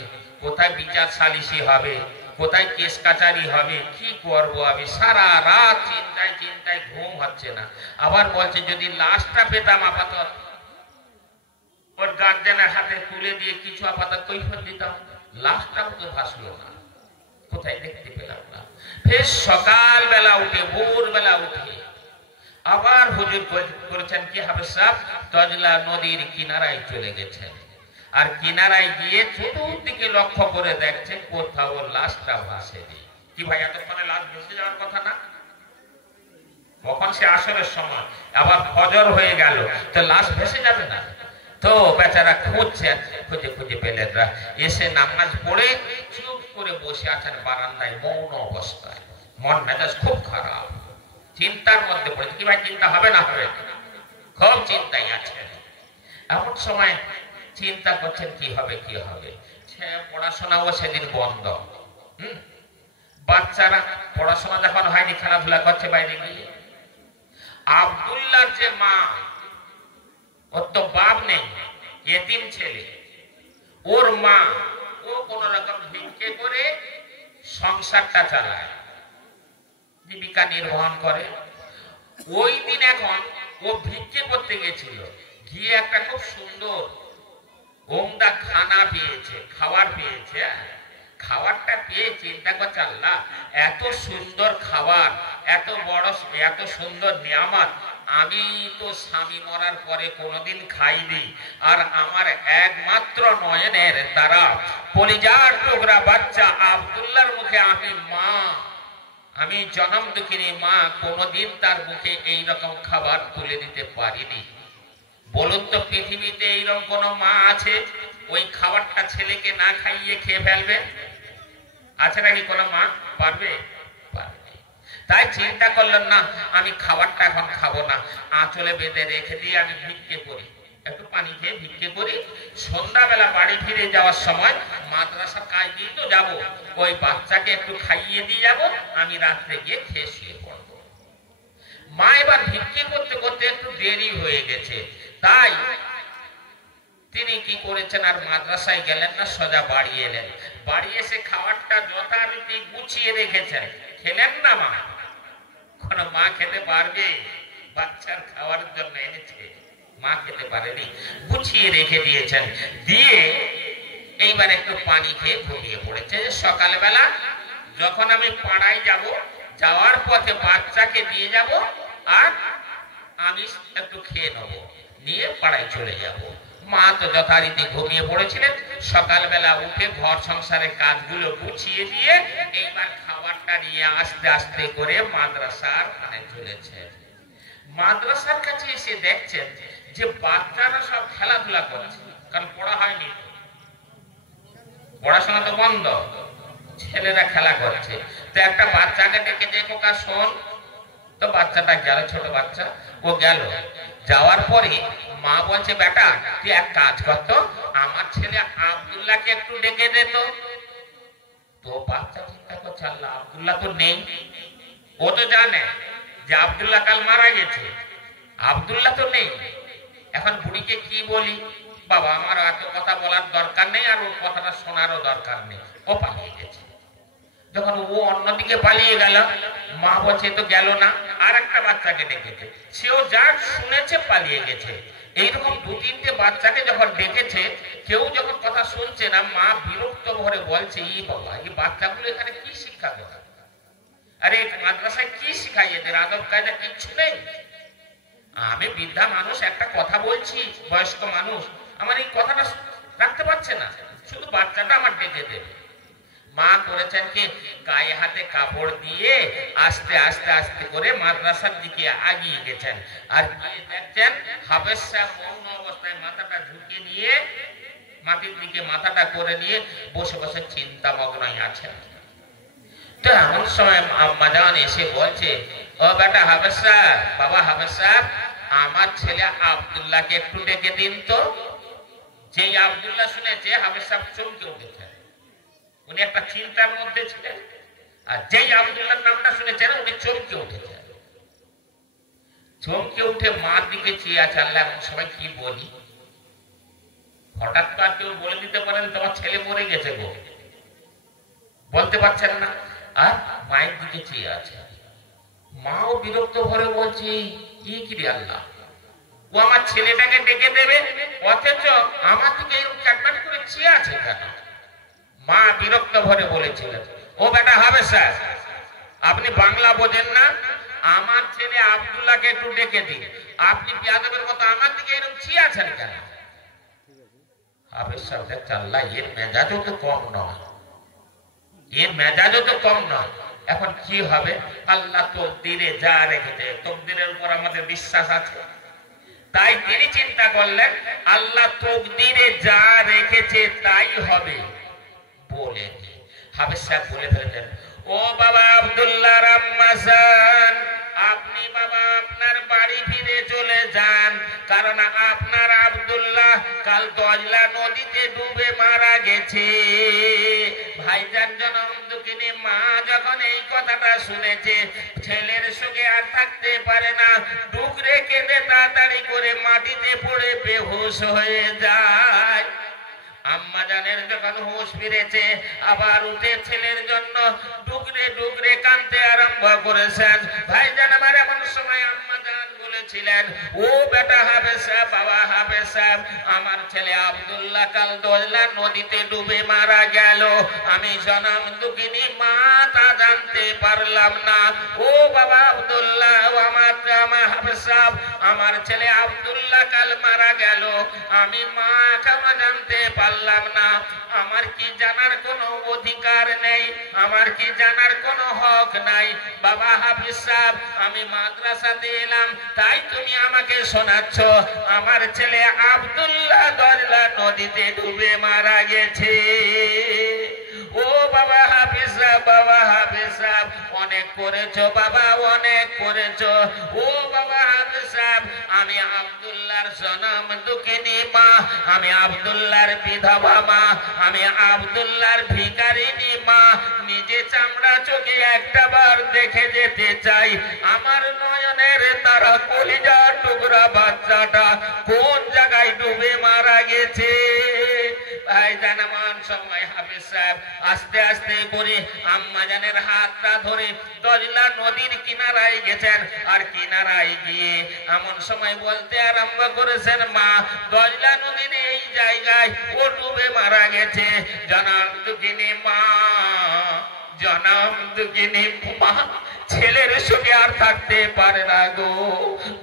কোথায় বিচার সালিসি হবে, কোথায় কেস কাচারি হবে, কি করবো আমি? সারা রাত চিন্তায় চিন্তায় ঘুম হচ্ছে না। আবার বলছে, যদি লাশটা পেতাম আপাতত ওর গার্জেনের হাতে তুলে দিয়ে কিছু আপাতত কৈফিয়ত দিতাম, লাশটাও তো ভাসলো না, কোথায় দেখতে পেলাম না। ফের সকালবেলা উঠে, ভোরবেলা উঠে আবার হুজুর করেছেন কি, হাফেজ সাহেব তজলা নদীর কিনারায় চলে গেছেন, আর কিনারায় গিয়ে চতুর্দিকে লক্ষ্য করে দেখছেন কোথাও লাশটা ভাসেনি। কি ভাই, এতক্ষণে লাশ ভেসে যাওয়ার কথা না? কখন সে আসরের সময়, আবার ফজর হয়ে গেল, তো লাশ ভেসে যাবে না? তো বেচারা খুঁজছেন, খুঁজে খুঁজে পেলেন না। এসে নামাজ পড়ে চুপ করে বসে আছেন বারান্দায়, মৌন অবস্থায়, মন মেজাজ খুব খারাপ, চিন্তার মধ্যে পড়েছে। কি ভাই, চিন্তা হবে না? হবে, খুব চিন্তায় আছেন। এমন সময় চিন্তা করছেন কি হবে কি হবে। পড়াশোনাও সেদিন বন্ধ। বাচ্চারা পড়াশোনা যখন হয়নি, খেলাধুলা করছে বাইরে গিয়ে। আব্দুল্লাহর যে মা, ওর তো বাপ নেই, এতিম ছেলে, ওর মা, ও কোন রকম ভিক্ষে করে সংসারটা চালায়, জীবিকা নির্বাহ করে। ওই দিন এখন ও ভিক্ষে করতে গেছিল, গিয়ে একটা খুব সুন্দর ওমদা খানা পেয়েছে, খাবার পেয়েছে। খাবারটা পেয়ে চিন্তা করছে, আল্লাহ এত সুন্দর খাবার, এত বড়, এত সুন্দর নিয়ামত আমি তো স্বামী মরার পরে কোনোদিন খাইনি। আর আমার একমাত্র নয়নের তারা কলিজার টুকরা বাচ্চা আব্দুল্লাহর মুখে আমি জনম দুঃখিনী মা কোনোদিন তার মুখে এইরকম খাবার তুলে দিতে পারিনি। বলুন তো, পৃথিবীতে এইরকম কোন মা আছে ওই খাবারটা ছেলেকে না খাইয়ে খেয়ে ফেলবে? আছে নাকি কোন মা? পারবে? পারবে। তাই চিন্তা করলেন, না আমি খাবারটা এখন খাবো না, আঁচলে বেঁধে রেখে দিয়ে আমি ভিক্ষে করি, একটু পানি খেয়ে ভিক্ষে করি, সন্ধ্যাবেলা বাড়ি ফিরে যাওয়ার সময় মাদ্রাসার কাজ দিয়ে তো যাবো, ওই বাচ্চাকে একটু খাইয়ে দিয়ে যাব, আমি রাত্রে গিয়ে খেয়ে শুয়ে পড়বো। মা এবার ভিক্ষে করতে করতে একটু দেরি হয়ে গেছে, তাই তিনি কি করেছেন, আর মাদ্রাসায় গেলেন না, সোজা বাড়ি এলেন। বাড়ি এসে খাবারটা যথারীতি গুছিয়ে রেখেছেন, খেলেন না মা। কোন মা খেতে পারবে? বাচ্চার খাওয়ার জন্য এনেছে, মা খেতে পারেনি, গুছিয়ে রেখে দিয়েছেন। দিয়ে এইবার একটু পানি খেয়ে ঘুমিয়ে পড়েছে। সকালবেলা যখন আমি পাড়ায় যাব, যাওয়ার পথে বাচ্চাকে দিয়ে যাব, আর আমি একটু খেয়ে নেব, নিয়ে পাড়ায় চলে যাব। মা তো যথারীতি ঘুমিয়ে পড়েছিলেন। সকালবেলা উঠে ঘর সংসারের কাজগুলো গুছিয়ে দিয়ে এইবার খাবারটা নিয়ে আস্তে আস্তে করে মাদ্রাসার খানে চলেছে। মাদ্রাসার কাছে এসে দেখছেন যে বাচ্চারা সব খেলাধুলা করছে, কারণ পড়া হয়নি, পড়াশোনা তো বন্ধ, ছেলেরা খেলা করছে। তো একটা বাচ্চাকে ডেকে দেখো, কা শোন। তো বাচ্চাটা গেল, ছোট বাচ্চা, ও গেল। যাওয়ার পরে মা বলছে, বেটা তুই এক কাজ করতো, আমার ছেলে আব্দুল্লাহকে একটু ডেকে দে। তো তো বাচ্চা চিন্তা করছে আল্লাহ আব্দুল্লাহ তো নেই, ও তো জানে যে আব্দুল্লাহ কাল মারা গেছে, আব্দুল্লাহ তো নেই। এখন বুড়িকে কি বলি, বাবা আমার এত কথা বলার দরকার নেই, আর ওর কথাটা শোনারও দরকার নেই, ও পালিয়ে গেছে। যখন ও অন্যদিকে পালিয়ে গেল, মা বলছে তো গেল না, আর একটা বাচ্চাকে ডেকেছে, সেও যা শুনেছে পালিয়ে গেছে। এইরকম দু তিনটে বাচ্চাকে যখন ডেকেছে, কেউ যখন কথা শুনছে না, মা বিরক্ত ভরে বলছে, ই বাবা এই বাচ্চাগুলো এখানে কি শিক্ষা দেয়, আরে মাদ্রাসায় কি শিখাই, এদের আদব কায়দা কিচ্ছু নেই। আমি বৃদ্ধা মানুষ, একটা কথা বলছি, বয়স্ক মানুষ আমার এই কথাটা রাখতে পারছে না, শুধু বাচ্চাটা আমার ডেকে দেবে। মা করেছেন কি, গায়ে হাতে কাপড় দিয়ে আস্তে আস্তে আস্তে করে মাদ্রাসার দিকে আগিয়ে গেছেন। আর গিয়ে দেখছেন হাফেজ সাহেব মৌন অবস্থায় মাথাটা ঝুঁকে নিয়ে, মাটির দিকে মাথাটা করে নিয়ে বসে বসে চিন্তামগ্নই আছেন। তো এমন সময় আম্মা জান এসে বলছে, ও বেটা হাফেজ সাহেব, বাবা হাফেজ সাহেব, আমার ছেলে আব্দুল্লাহকে একটু ডেকে দিন তো। যেই আব্দুল্লাহ শুনেছে, হাফেজ সাহেব চমকে উঠেছেন, উনি একটা চিন্তার মধ্যে ছিলেন। আর যেই আব্দুল্লাহর নামটা শুনেছেন, উনি চমকে উঠেছেন। চমকে উঠে মার দিকে চেয়ে আছে, আল্লাহ এমন সবাই কি বলি, হঠাৎ তো আর কেউ বলে দিতে পারেন তোমার ছেলে মরে গেছে গো, বলতে পারছেন না, আর মায়ের দিকে চেয়ে আছে। মাও বিরক্ত ভরে বলছে, কি রে আল্লাহ, ও আমার ছেলেটাকে ডেকে দেবে, অথচ আমার দিকে এরকম ক্যাটম্যাট করে চেয়ে আছে কেন? মা বিরক্ত ভরে বলেছিলেন, ও বেটা হাফেজ সাহেব, আপনি বাংলা বোঝেন না, আমার ছেলে আব্দুল্লাহকে একটু ডেকে দিন, আপনি বিয়াদবের মতো আমার দিকে এরকম চেয়ে আছেন কেন? হাফেজ সাহেব দেখছে, আল্লাহ এর মেজাজও তো কম নয়, এর মেজাজও তো কম নয়, এখন কি হবে? আল্লাহ তকদিরে যা রেখেছে, তকদিরের উপর আমাদের বিশ্বাস আছে, তাই তিনি চিন্তা করলেন আল্লাহ তকদিরে যা রেখেছে তাই হবে বলে। হাফেজ সাহেব বলে ফেলেছেন, ও বাবা আব্দুল্লাহ রাম্মাজান, আপনি বাবা আপনার বাড়ি ফিরে চলে যান, কারণ আপনার আব্দুল্লাহ কাল দজলা নদীতে ডুবে মারা গেছে। ভাইজান জনম দুঃখিনী মা যখন এই কথাটা শুনেছে, ছেলের সঙ্গে আর থাকতে পারে না, ডুকরে কেঁদে তাড়াতাড়ি করে মাটিতে পড়ে বেহুশ হয়ে যায়। আম্মা জানের যখন হুঁশ ফিরেছে, আবার উঠে ছেলের জন্য ডুকরে ডুকরে কাঁদতে আরম্ভ করেছেন। ভাইজান আমার এমন সময় আম্মা জান বলেছিলেন, ও বেটা হাফেজ সাহেব, বাবা হাফেজ সাহেব, আমার ছেলে আব্দুল্লাহ কাল দজলা নদীতে ডুবে মারা গেল, আমি জনম দুঃখিনী মা তা জানতে পারলাম না। ও বাবা আব্দুল্লাহ, আমার হাফেজ সাহেব, আমার ছেলে আব্দুল্লাহ কাল মারা গেল, আমি মা কেন জানতে পারলাম না? আমার কি জানার কোনো অধিকার নেই? আমার কি জানার কোনো হক নাই? বাবা হাফিজ সাহেব, আমি মাদ্রাসাতে এলাম, তাই তুমি আমাকে শোনাচ্ছ আমার ছেলে আব্দুল্লাহ দজলা নদীতে ডুবে মারা গেছে। ও বাবা হাফিজ সাহেব, বাবা হাফিজ সাহেব, অনেক করেছো বাবা, অনেক করেছো। ও বাবা হাফিজ সাহেব, আমি আব্দুল্লাহর জনম দুঃখিনী মা, আমি আব্দুল্লাহর বিধবা মা, আমি আব্দুল্লাহর ভিখারিনী মা, নিজে চামড়া চোখে একটা বার দেখে যেতে চাই আমার নয়নের তারা কলিজার টুকরা বাচ্চাটা কোন জায়গায় ডুবে মারা গেছে। ভাইজান এমন সময় হাফিজ সাহেব আস্তে আস্তে করে আম্মা জানের হাতটা ধরে দজলা নদীর কিনারায় গেছেন, আর কিনারায় গিয়ে এমন সময় বলতে আরম্ভ করেছেন, মা দজলা নদীর এই জায়গায় ও ডুবে মারা গেছে, জনম দুঃখিনী মা, জনম দুঃখিনী মা, ছেলের সঙ্গে আর থাকতে পারে না গো,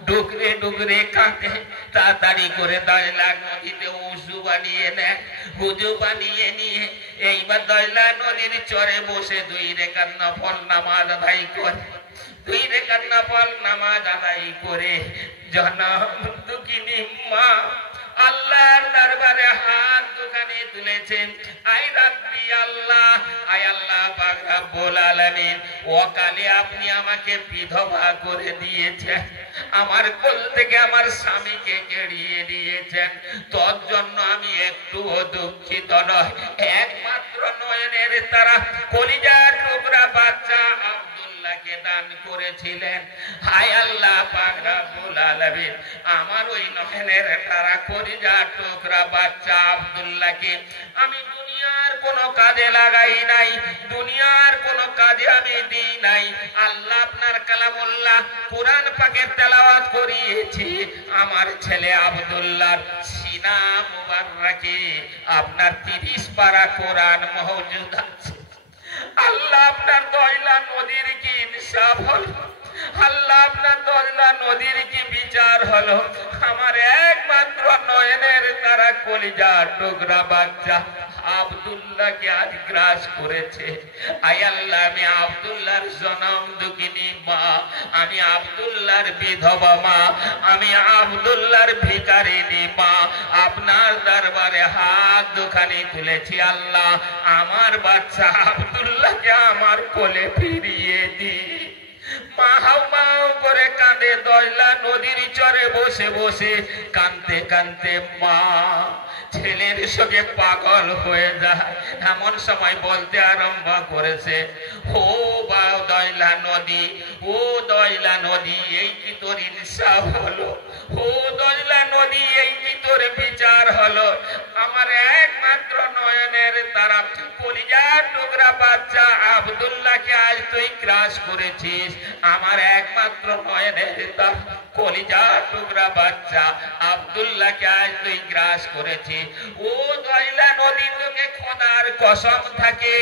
ডুকরে ডুকরে কাঁদে, তাড়াতাড়ি করে দজলা নদীতে উজু বানিয়ে নেয়, উজু বানিয়ে নিয়ে এইবার দজলা নদীর চরে বসে 2 রাকাত নফল নামাজ আদায় করে, 2 রাকাত নফল নামাজ আদায় করে জনম দুঃখিনী মা আল্লাহর দরবারে হাত দুখানে তুলেছেন, আই রাব্বি আল্লাহ, আয় আল্লাহ পাক রব্বুল আলামিন, ওকালে আপনি আমাকে বিধবা করে দিয়েছেন, আমার কোল থেকে আমার স্বামীকে কেড়িয়ে দিয়েছেন। তোর জন্য আমি একটুও দুঃখিত নয়। একমাত্র নয়নের তারা কলিজার টুকরা বাচ্চা আব্দুল্লাহকে দান করেছিলেন। হায় আল্লাহ পাক রব্বুল আলামিন, আমার ওই নয়নের তারা কলিজার টুকরা বাচ্চা আব্দুল্লাহকে আমি দুনিয়ার কোনো কাজে লাগাই নাই, দুনিয়ার কোনো কাজে আমি দিই নাই। আল্লাহ আপনার কালামুল্লাহ কোরআন পাকের তেলাওয়াত করিয়েছি। আমার ছেলে আব্দুল্লাহর সিনা মুবাররাকে আপনার 30 পারা কোরআন মওজুদ আছে। আল্লাহ আপনার দয়লা নদীর কি ইনসাফ হলো, আল্লাহ আপনার দয়লা নদীর কি বিচার হলো। আমার একমাত্র নয়নের তারা কলিজার টুকরা বাচ্চা আব্দুল্লাহকে আজ গ্রাস করেছে। আয় আল্লাহ, আমি আব্দুল্লাহর জনম দুঃখিনী মা, আমি আব্দুল্লাহর বিধবা মা, আমি আব্দুল্লাহর ভিখারিনী মা, আপনার দরবারে হাত দুখানি তুলেছি। আল্লাহ, আমার বাচ্চা আব্দুল্লাহকে আমার কোলে ফিরিয়ে দি। মা হাউ মাউ করে কাঁদে, দয়লা নদীর চরে বসে বসে কাঁদতে কাঁদতে মা ছেলের সঙ্গে পাগল হয়ে যায়। এমন সময় বলতে আরম্ভ করেছে, ও বা দয়লা নদী, ও দয়লা নদী, এই কি তোর ইনসাফ হলো? ও দয়লা নদী, এই কি তোর বিচার হলো? আমার একমাত্র নয়নের তারা কলিজার টুকরা বাচ্চা আব্দুল্লাহকে আজ তুই ক্রাশ করেছিস। আমার একমাত্র নয়নের তারা কলিজার টুকরা বাচ্চা আব্দুল্লাহকে আজ তুই গ্রাস করেছিস। ও দয়লা নদী, তোকে খোদার কসম থাকে,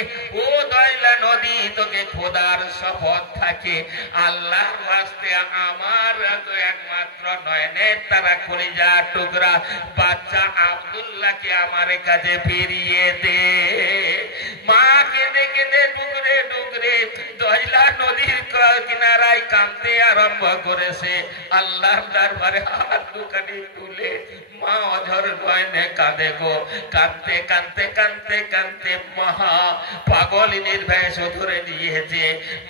ও দয়লা নদী, তোকে খোদার শপথ থাকে, আল্লাহর ওয়াস্তে আমার একমাত্র নয়নের তারা কলিজার টুকরা বাচ্চা আব্দুল্লাহকে আমার কাছে ফিরিয়ে দে। মা কেঁদে কেঁদে ডুকরে ডুকরে দয়লা নদীর কিনারায় কাঁদতে আরম্ভ করেছে। আল্লাহর দরবারে হাত দুখানি তুলে মা অঝর নয়নে কাঁদে গো। কাঁদতে কাঁদতে কাঁদতে কাঁদতে মহা পাগল নির্ভেষ ধরে নিয়েছে।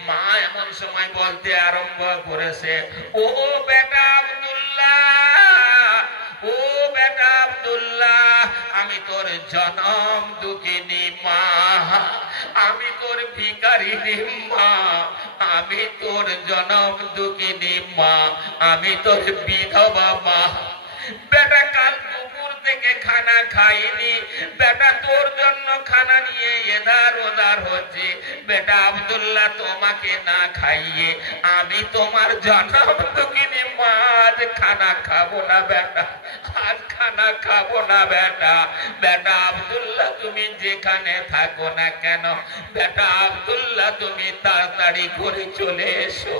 মা এমন সময় বলতে আরম্ভ করেছে, ও বেটা আব্দুল্লাহ, ও বেটা আব্দুল্লাহ, আমি তোর জনম দুঃখিনী মা, আমি তোর ভিখারিনী মা, আমি তোর জনম দুঃখিনী মা, আমি তোর বিধবা মা। বেটা কাল দুপুর থেকে খানা খাইনি, বেটা তোর জন্য খানা নিয়ে এধার ওধার হচ্ছে। বেটা আব্দুল্লাহ, তোমাকে না খাইয়ে আমি তোমার জনম দুঃখিনী মা আজ খানা খাবো না বেটা, আজ খানা খাবো না বেটা। বেটা আব্দুল্লাহ, তুমি যেখানে থাকো না কেন, বেটা আব্দুল্লাহ, তুমি তাড়াতাড়ি করে চলে এসো।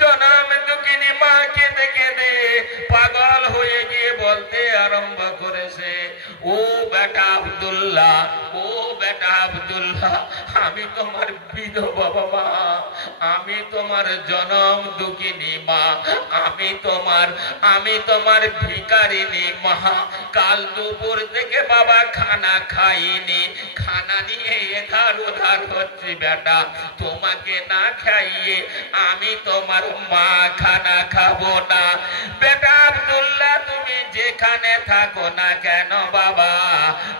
জনম দুঃখিনী মা কেঁদে কেঁদে পাগল হয়ে গিয়ে বলতে আরম্ভ করেছে, ও বেটা আব্দুল্লাহ, ও বেটা আব্দুল্লাহ, আমি তোমার বিধবা মা, আমি তোমার জনম দুঃখিনী মা, আমি তোমার ভিখারিনী মা। কাল দুপুর থেকে বাবা খানা খাইনি, খানা নিয়ে এধার ওধার হচ্ছে। বেটা তোমাকে না খাইয়ে আমি তোমার মা খানা খাবো না। বেটা আব্দুল্লাহ, তুমি যেখানে থাকো না কেন বাবা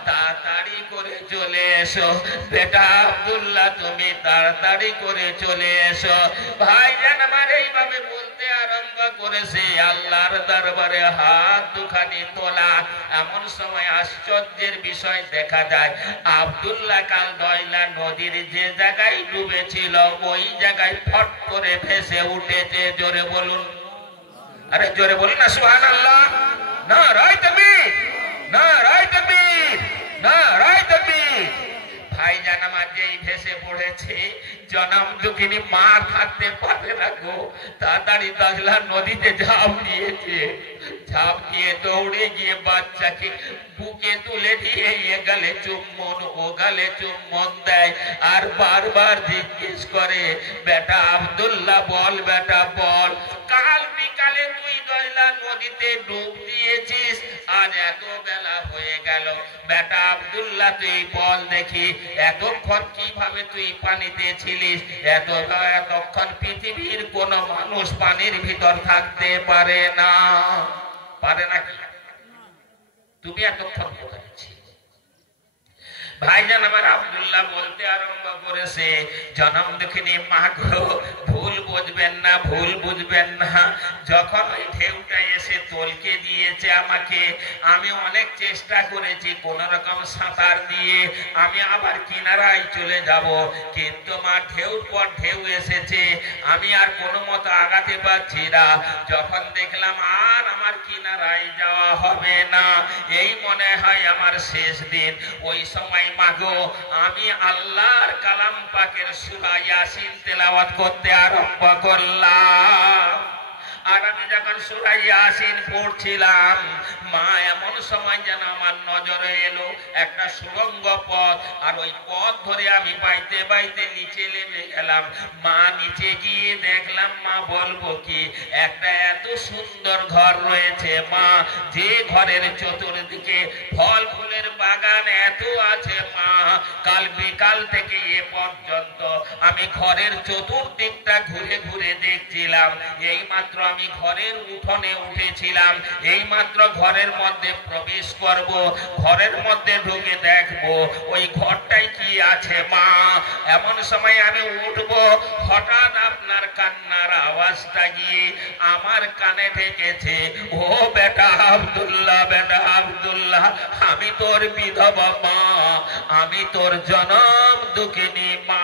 তাড়াতাড়ি করে চলে এসো। বেটা আব্দুল্লাহ, তুমি তাড়াতাড়ি করে চলে এসো। ভাইজান আমার এইভাবে বলতে আরম্ভ করেছে। আল্লাহর দরবারে হাত দুখানি তোলা। এমন সময় আশ্চর্যের বিষয় দেখা যায়, আব্দুল্লাহ কাল দয়লা নদীর যে জায়গায় ডুবেছিল ওই জায়গায় ফট করে ভেসে উঠেছে। জোরে বলুন, আরে জোরে বলুন না সুবহানাল্লাহ। নারায়ে তাকবীর, নারায়ে তাকবীর, নারায়ে তাকবীর। ভাইজান আমার যেই ভেসে পড়েছে, জনম দুঃখিনী মা থাকতে পারে না গো, তাড়াতাড়ি দয়লা নদীতে ঝাঁপ দিয়েছে। ঝাঁপ দিয়ে দৌড়ে গিয়ে বাচ্চাকে বুকে তুলে দিয়ে এ গালে চুম্বন ও গালে চুম্বন দেয়, আর বারবার জিজ্ঞেস করে, বেটা আব্দুল্লাহ বল, বেটা বল, কাল বিকালে তুই দয়লা নদীতে ডুব দিয়েছিস, আজ এত বেলা হয়ে গেল, বেটা আব্দুল্লাহ তুই বল দেখি এতক্ষণ কিভাবে তুই পানিতে ছিলিস? এতক্ষণ পৃথিবীর কোন মানুষ পানির ভিতর থাকতে পারে না, পারে নাকি? তুমি এতক্ষণ কোথায় ছিলে? ভাইজান আমার আব্দুল্লাহ বলতে আরম্ভ করেছে, জনম দুঃখিনী মা গো, ভুল বুঝবেন না, ভুল বুঝবেন না। যখন ওই ঢেউটা এসে তলকে দিয়েছে আমাকে, আমি অনেক চেষ্টা করেছি কোন রকম সাঁতার দিয়ে আমি আবার কিনারায় চলে যাব, কিন্তু মা ঢেউর পর ঢেউ এসেছে, আমি আর কোনো মতো আগাতে পারছি না। যখন দেখলাম আর আমার কিনারায় যাওয়া হবে না, এই মনে হয় আমার শেষ দিন, ওই সময় মাগো আমি আল্লাহর কালাম পাকের সূরা ইয়াসিন তেলাওয়াত করতে আরম্ভ করলাম। আর আমি যখন সূরা ইয়াসিন পড়ছিলাম, মা এমন সময় যেন আমার নজরে এলো একটা সুড়ঙ্গ পথ, আর ওই পথ ধরে আমি বাইতে বাইতে নিচে নেমে গেলাম। মা নিচে গিয়ে দেখলাম, মা বলবো কি, একটা এত সুন্দর ঘর রয়েছে মা, যে ঘরের চতুর্দিকে ফল ফুলের বাগান এত আছে মা, কাল বিকাল থেকে এ পর্যন্ত আমি ঘরের চতুর্দিকটা ঘুরে ঘুরে দেখছিলাম। এই মাত্র আমি ঘরের উঠোনে উঠেছিলাম, এই মাত্র ঘরের মধ্যে প্রবেশ করব, ঘরের মধ্যে ঢুকে দেখবো ওই ঘরটাই কি আছে মা। এমন সময় আমি উঠব, হঠাৎ আপনার কান্নার আওয়াজটা গিয়ে আমার কানে ঠেকেছে, ও বেটা আব্দুল্লাহ, বেটা আব্দুল্লাহ, আমি তোর বিধবা মা, আমি তোর জনম দুঃখিনী মা,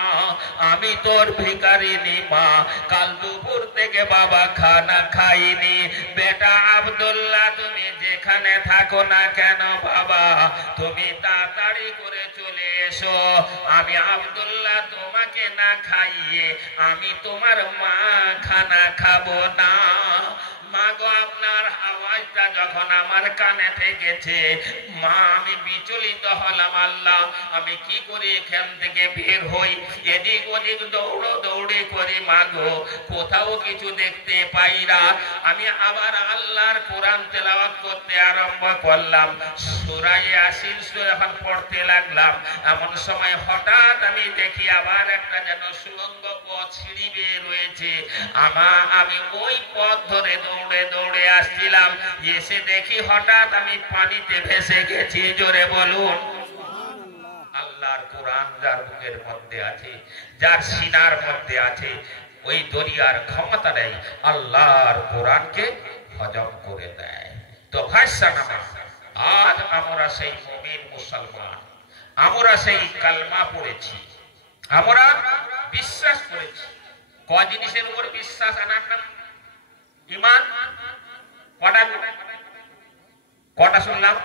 আমি তোর ভিখারিনী মা, কাল দুপুর থেকে বাবা খানা খাইনি। বেটা আব্দুল্লাহ, তুমি যেখানে থাকো না কেন বাবা, তুমি তাড়াতাড়ি করে চলে এসো। আমি আব্দুল্লাহ তোমাকে না খাইয়ে আমি তোমার মা খানা খাবো না। মাগো, আপনার আওয়াজটা যখন আমার কানে ঠেকেছে মা, আমি বিচলিত হলাম। আল্লাহ, আমি কি করে এখান থেকে বের হই? এদিক ওদিক দৌড়ি করি মাগো, কোথাও কিছু দেখতে পাই না। আমি আবার আল্লাহর কোরআন তেলাওয়াত করতে আরম্ভ করলাম, সূরা ইয়াসিন যখন পড়তে লাগলাম, এমন সময় হঠাৎ আমি দেখি আবার একটা যেন সুড়ঙ্গ পথ, সিঁড়ি বেয়ে রয়েছে। আমি ওই পথ ধরে দৌড়ে দৌড়ে আসছিলাম, এসে দেখি হঠাৎ আমি পানিতে ভেসে গেছি। জোরে বলুন আল্লাহর কোরআন যার বুকের মধ্যে আছে, যার সিনার মধ্যে আছে, ওই দরিয়ার ক্ষমতা নেই আল্লাহর কোরআনকে হজম করে দেয়। তো ভাইসানামা, আজ আমরা সেই মুমিন মুসলমান, আমরা সেই কালমা পড়েছি, আমরা বিশ্বাস করেছি। ক জিনিসের উপর বিশ্বাস আনার নাম ঈমান? কটা শুনলাম?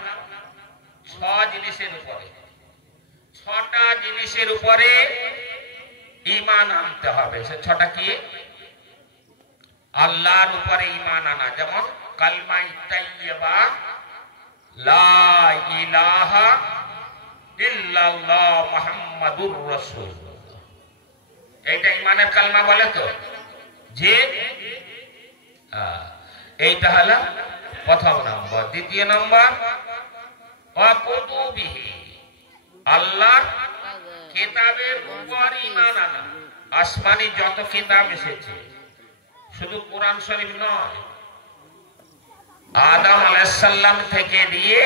6 জিনিসের উপরে, 6টা জিনিসের উপরে ঈমান আনতে হবে। সে 6টা কি? আল্লাহর উপরে ঈমান আনা, যেমন কালমা তাইয়্যিবা, লা ইলাহা ইল্লাল্লাহ মুহাম্মাদুর রাসূলুল্লাহ, এইটা ঈমানের কালমা বলে তো, যে এইটা হলো প্রথম নম্বর। দ্বিতীয় নম্বর, ওয়াকুতুবিহি, আল্লাহর কিতাবের উপর ঈমান আনা। আসমানি যত কিতাব এসেছে, শুধু কোরআন শরীফ নয়, আদম আলাইহিস সালাম থেকে দিয়ে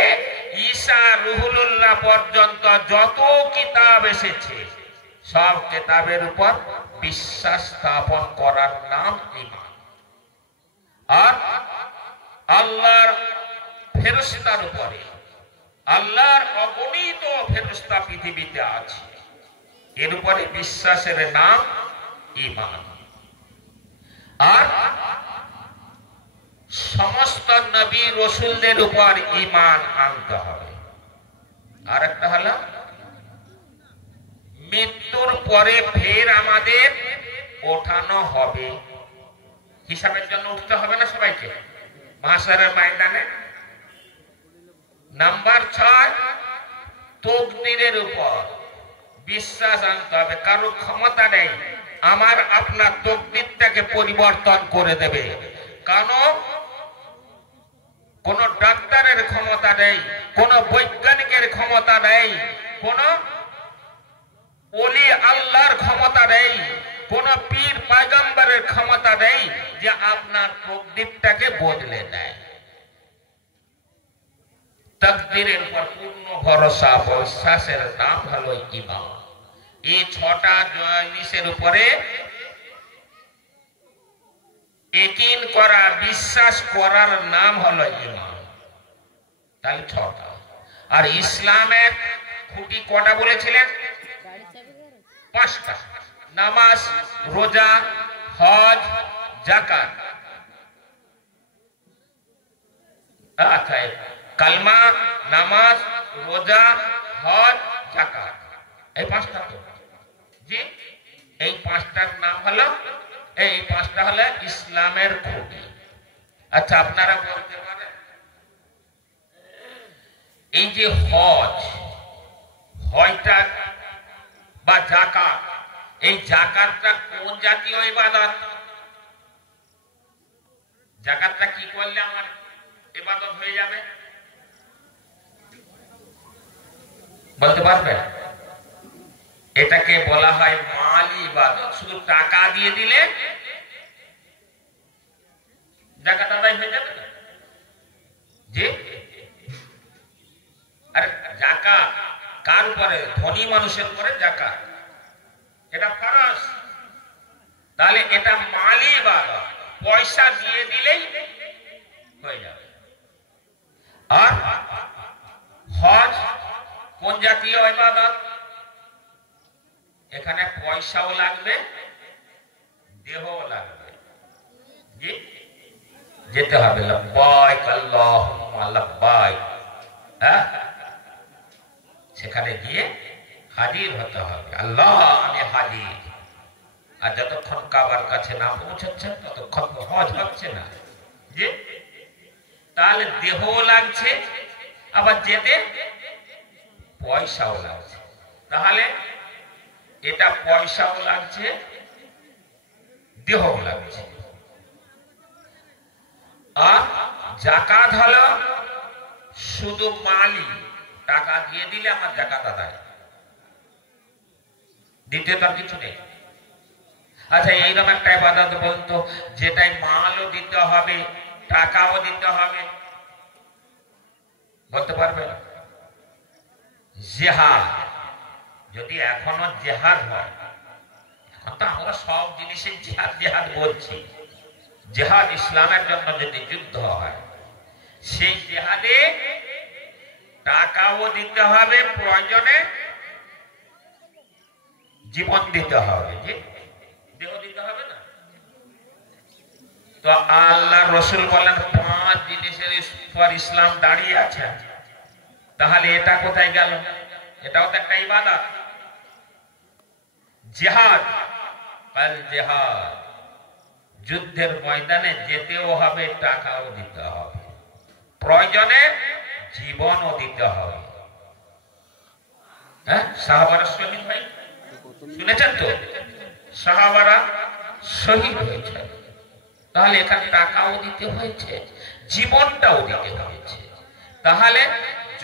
ঈসা রুহুল্লাহ পর্যন্ত যত কিতাব এসেছে, সব কিতাবের উপর বিশ্বাস স্থাপন করার নাম ঈমান। আর আল্লাহর ফেরেশতার উপরে, আল্লাহর অগণিত ফেরেশতা পৃথিবীতে আছে, এর উপরে বিশ্বাসের নাম ঈমান। আর সমস্ত নবী রাসূলদের উপর ঈমান আনতে হবে। আর একটা হলো মৃত্যুর পরে ফের আমাদের ওঠানো হবে, হিসাবের জন্য উঠতে হবে না সবাইকে মাহশারের ময়দানে। নাম্বার 6, তাকদীরের উপর বিশ্বাস আনতে হবে। কারো ক্ষমতা নেই আমার আপনার তাকদীরটাকে পরিবর্তন করে দেবে, কোন ডাক্তারের ক্ষমতা নেই, কোন বৈজ্ঞানিকের ক্ষমতা নেই, কোন ওলি আল্লাহর ক্ষমতা নেই, কোন পীর পয়গম্বরের ক্ষমতা নেই যে আপনার তকদিরটাকে বদলে দেয়। তকদিরের উপর পূর্ণ ভরসা বিশ্বাসের নাম হলো ঈমান। এই 6টা জিনিসের উপরে ইয়াকিন করা, বিশ্বাস করার নাম হলো ঈমান। তাহলে 6টা। আর ইসলামের খুঁটি কটা বলেছিলেন? 5টা। নামাজ, রোজা, হজ, যাকাত। আচ্ছা, কালমা, নামাজ, রোজা, হজ, যাকাত, এই 5টা তো জি। এই 5টার নাম হলো, এই 5টা হলো ইসলামের খুঁটি। আচ্ছা, আপনারা বলতে পারেন এই যে হজটা বা যাকাত, এই যাকাতটা কোন জাতীয় ইবাদত? যাকাতটা কি করলে আমার ইবাদত হয়ে যাবে বলতে পারবেন? এটাকে বলা হয় মালি ইবাদত। শুধু টাকা দিয়ে দিলে যাকাত আদায় হয়ে যাবে না জি। আর যাকাত কার উপরে? ধনী মানুষের উপরে যাকাত, এটা ফরজ। তাহলে এটা মালি ইবাদত, পয়সা দিয়ে দিলেই হয়ে যাবে। আর হজ কোন জাতীয় ইবাদত? এখানে পয়সাও লাগবে, দেহও লাগবে জি। যেতে হবে লব্বাইক আল্লাহুম্মা লব্বাইক, হ্যাঁ, সেখানে গিয়ে হাজির হতে হবে, আল্লাহ আমি হাজির। আর যতক্ষণ কাবার কাছে না পৌঁছাচ্ছেন ততক্ষণ হজ হচ্ছে না জি। তাহলে দেহও লাগছে, আবার যেতে পয়সাও লাগছে। তাহলে এটা পয়সাও লাগছে, দেহও লাগছে। আর যাকাত হলো শুধু মালি, টাকা দিয়ে দিলে আমার যাকাত আদায়, দ্বিতীয় তার কিছু নেই। আচ্ছা, এইরকম একটা ইবাদত বলতো যেটাই মালও দিতে হবে, টাকাও দিতে হবে, বলতে পারবে? জিহাদ। যদি এখনো জিহাদ হয়, এখন তো আমরা সব জিনিসে জিহাদ জিহাদ বলছি, জিহাদ ইসলামের জন্য যদি যুদ্ধ হয়, সেই জিহাদে টাকাও দিতে হবে, প্রয়োজনে জীবন দিতে হবে, দেহ দিতে হবে না। তো আল্লাহ রসুল বলেন 5 জিনিসের উপর ইসলাম দাঁড়িয়ে আছে। তাহলে এটা কোথায় গেল? এটাও তো একটা ইবাদত। জিহাদ, কাল জিহাদ, যুদ্ধের ময়দানে যেতেও হবে, টাকাও দিতে হবে, প্রয়োজনে জীবনও দিতে হবে। হ্যাঁ, সাহাবারা শহীদ ভাই শুনেছেন তো, সাহাবারা শহীদ হয়েছে। তাহলে এখানে টাকাও দিতে হয়েছে, জীবনটাও দিতে হয়েছে। তাহলে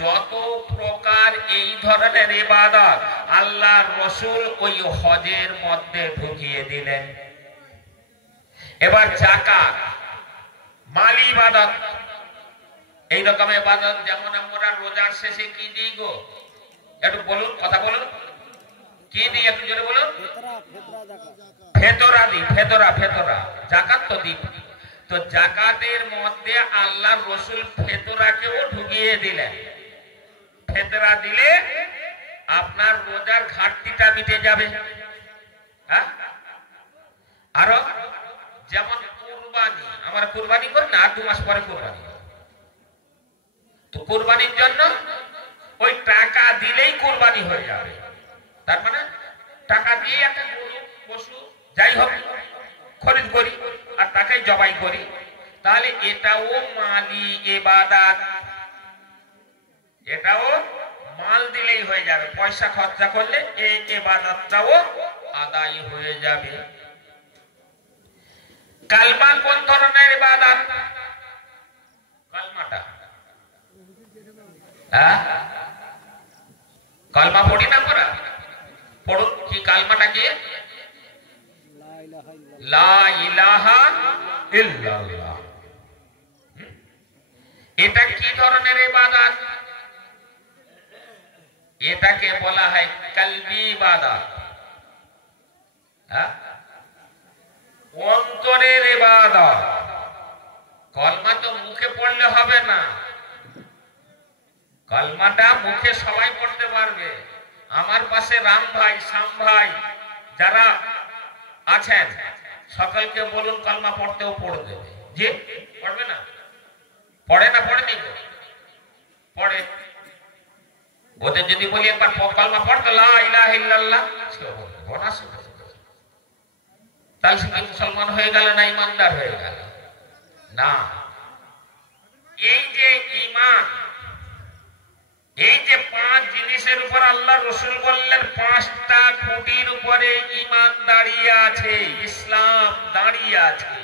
যত প্রকার এই ধরনের ইবাদত আল্লাহ রসুল ওই হজের মধ্যে ঢুকিয়ে দিলেন। এবার যাকাত মালি ইবাদত, এইরকম ইবাদত যেমন আমরা রোজার শেষে কি দিই গো? একটু বলুন, কথা বলুন, কি দিই একটু জোরে বলুন? ফেতরা দিই, ফেতরা, ফেতরা। যাকাত তো দিই। তো যাকাতের মধ্যে আল্লাহ রসুল ফেতরাকেও ঢুকিয়ে দিলেন। ফেতরা দিলে আপনার রোজার ঘাটতিটা মিটে যাবে। হ্যাঁ, আরো যেমন কুরবানি, আমরা কুরবানি করি না, 2 মাস পরে কুরবানি। তো কুরবানির জন্য ওই টাকা দিলেই কুরবানি হয়ে যাবে। তার মানে টাকা দিয়ে একটা গরু, পশু যাই হোক খরিদ করি আর তাকেই জবাই করি। তাহলে এটাও মালি ইবাদত, এটাও মাল দিলেই হয়ে যাবে, পয়সা খরচা করলে এই ইবাদতটাও আদায় হয়ে যাবে। কালমা কোন ধরনের ইবাদত? কালমাটা কালমা পড়ি না পড়া? পড়ুন কি কালমাটা কি? লা ইলাহা ইল্লাল্লাহ। এটা কি ধরনের ইবাদত? এটাকে বলা হয় কলবি ইবাদত, অন্তরের ইবাদত। কলমা তো মুখে পড়লে হবে না, কলমাটা মুখে সবাই পড়তে পারবে। আমার পাশে রাম ভাই, শ্যাম ভাই যারা আছেন সকলকে বলুন কলমা পড়তেও পড়ে দেবে। যে পড়বে না? পড়ে না? পড়ে নি? পড়ে। ওদের যদি বলি একবার কলমা পড়তে লা ইলাহা ইল্লাল্লাহ, তাহলে সে মুসলমান হয়ে গেল না ইমানদার হয়ে গেল? না। এই যে ঈমান, এই যে পাঁচ জিনিসের উপর আল্লাহ রসুল বললেন পাঁচটা খুঁটির উপরে ঈমান দাঁড়িয়ে আছে, ইসলাম দাঁড়িয়ে আছে।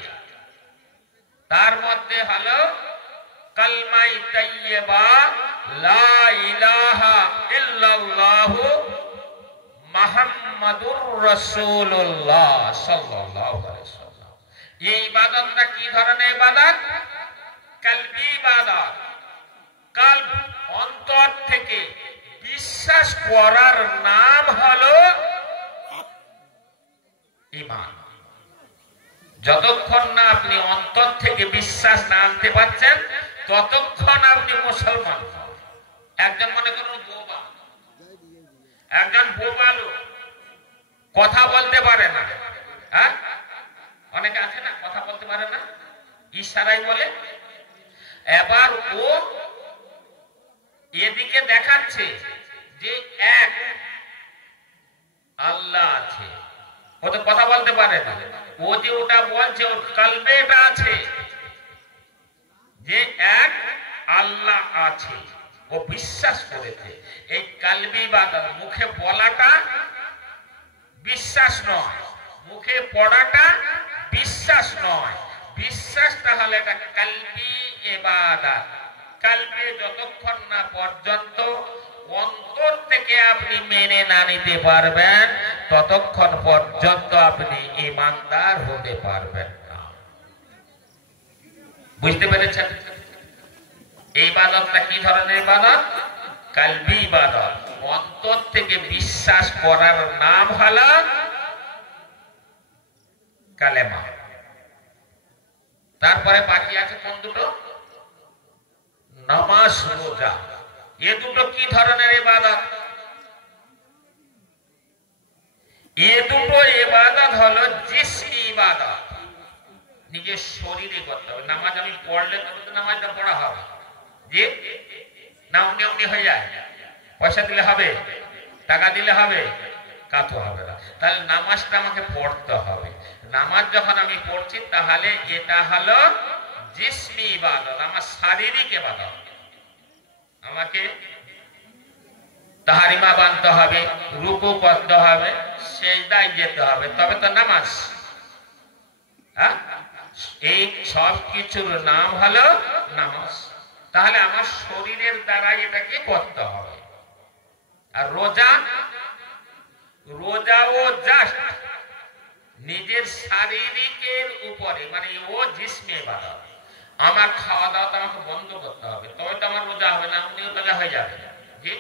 তার মধ্যে হলো কালমায়ে তাইয়্যিবা লা ইলাহা ইল্লাল্লাহু মুহাম্মাদুর রাসূলুল্লাহ সাল্লাল্লাহু আলাইহি ওয়াসাল্লাম। এই ইবাদতটা কি ধরনের ইবাদত? কলবি ইবাদত। কলব, অন্তর থেকে বিশ্বাস করার নাম হলো ঈমান। যতক্ষণ না আপনি অন্তর থেকে বিশ্বাস না আনতে পারছেন ততক্ষণ আপনি মুসলমান নন। একজন মনে করুন বোবা, একজন বোবালু, কথা বলতে পারে না, হ্যাঁ অনেকে আছে না কথা বলতে পারে না, ইশারাই বলে। এবার ও এদিকে দেখাচ্ছে যে এক আল্লাহ আছে, ও তো কথা বলতে পারে না। ও যে ওটা বলছে ওর কলবে এটা আছে যে এক আল্লাহ আছে, ও বিশ্বাস করেছে। এই কলবি ইবাদত, মুখে বলাটা বিশ্বাস নয়, মুখে পড়াটা বিশ্বাস নয়। বিশ্বাসটা হলো এটা কলবি ইবাদত। কলবে যতক্ষণ না পর্যন্ত অন্তর থেকে আপনি মেনে না নিতে পারবেন ততক্ষণ পর্যন্ত আপনি ঈমানদার হতে পারবেন না। বুঝতে পেরেছেন? এই ইবাদতটা কি ধরনের ইবাদত? কলবি ইবাদত। অন্তর থেকে বিশ্বাস করার নাম হলো কালেমা। তারপরে বাকি আছে কোন দুটো? নামাজ, রোজা। এ দুটো কি ধরনের ইবাদত? এ দুটো ইবাদত হলো জিসমি ইবাদত, নিজের শরীরে করতে হবে। নামাজ আমি পড়লে তবে তো নামাজটা পড়া হবে, যে না অমনি অমনি হয়ে যায়। পয়সা দিলে হবে, টাকা দিলে হবে, কাতো হবে না। তাহলে নামাজটা আমাকে পড়তে হবে। নামাজ যখন আমি পড়ছি তাহলে এটা হলো জিসমি ইবাদত, আমার শারীরিক ইবাদত। আমাকে তাহারিমা বানতে হবে, রুকু করতে হবে, সেজদায় যেতে হবে, তবে তো নামাজ। এই সব কিছুর নাম হলো নামাজ। তাহলে আমার শরীরের দ্বারা এটাকে করতে হবে। আর রোজা, রোজাও জাস্ট নিজের শারীরিকের উপরে, মানে ও জিসমে ইবাদত। আমার খাওয়া দাওয়াটা আমাকে বন্ধ করতে হবে, তবে তো আমার রোজা হবে না, এমনিও রোজা হয়ে যাবে। জি,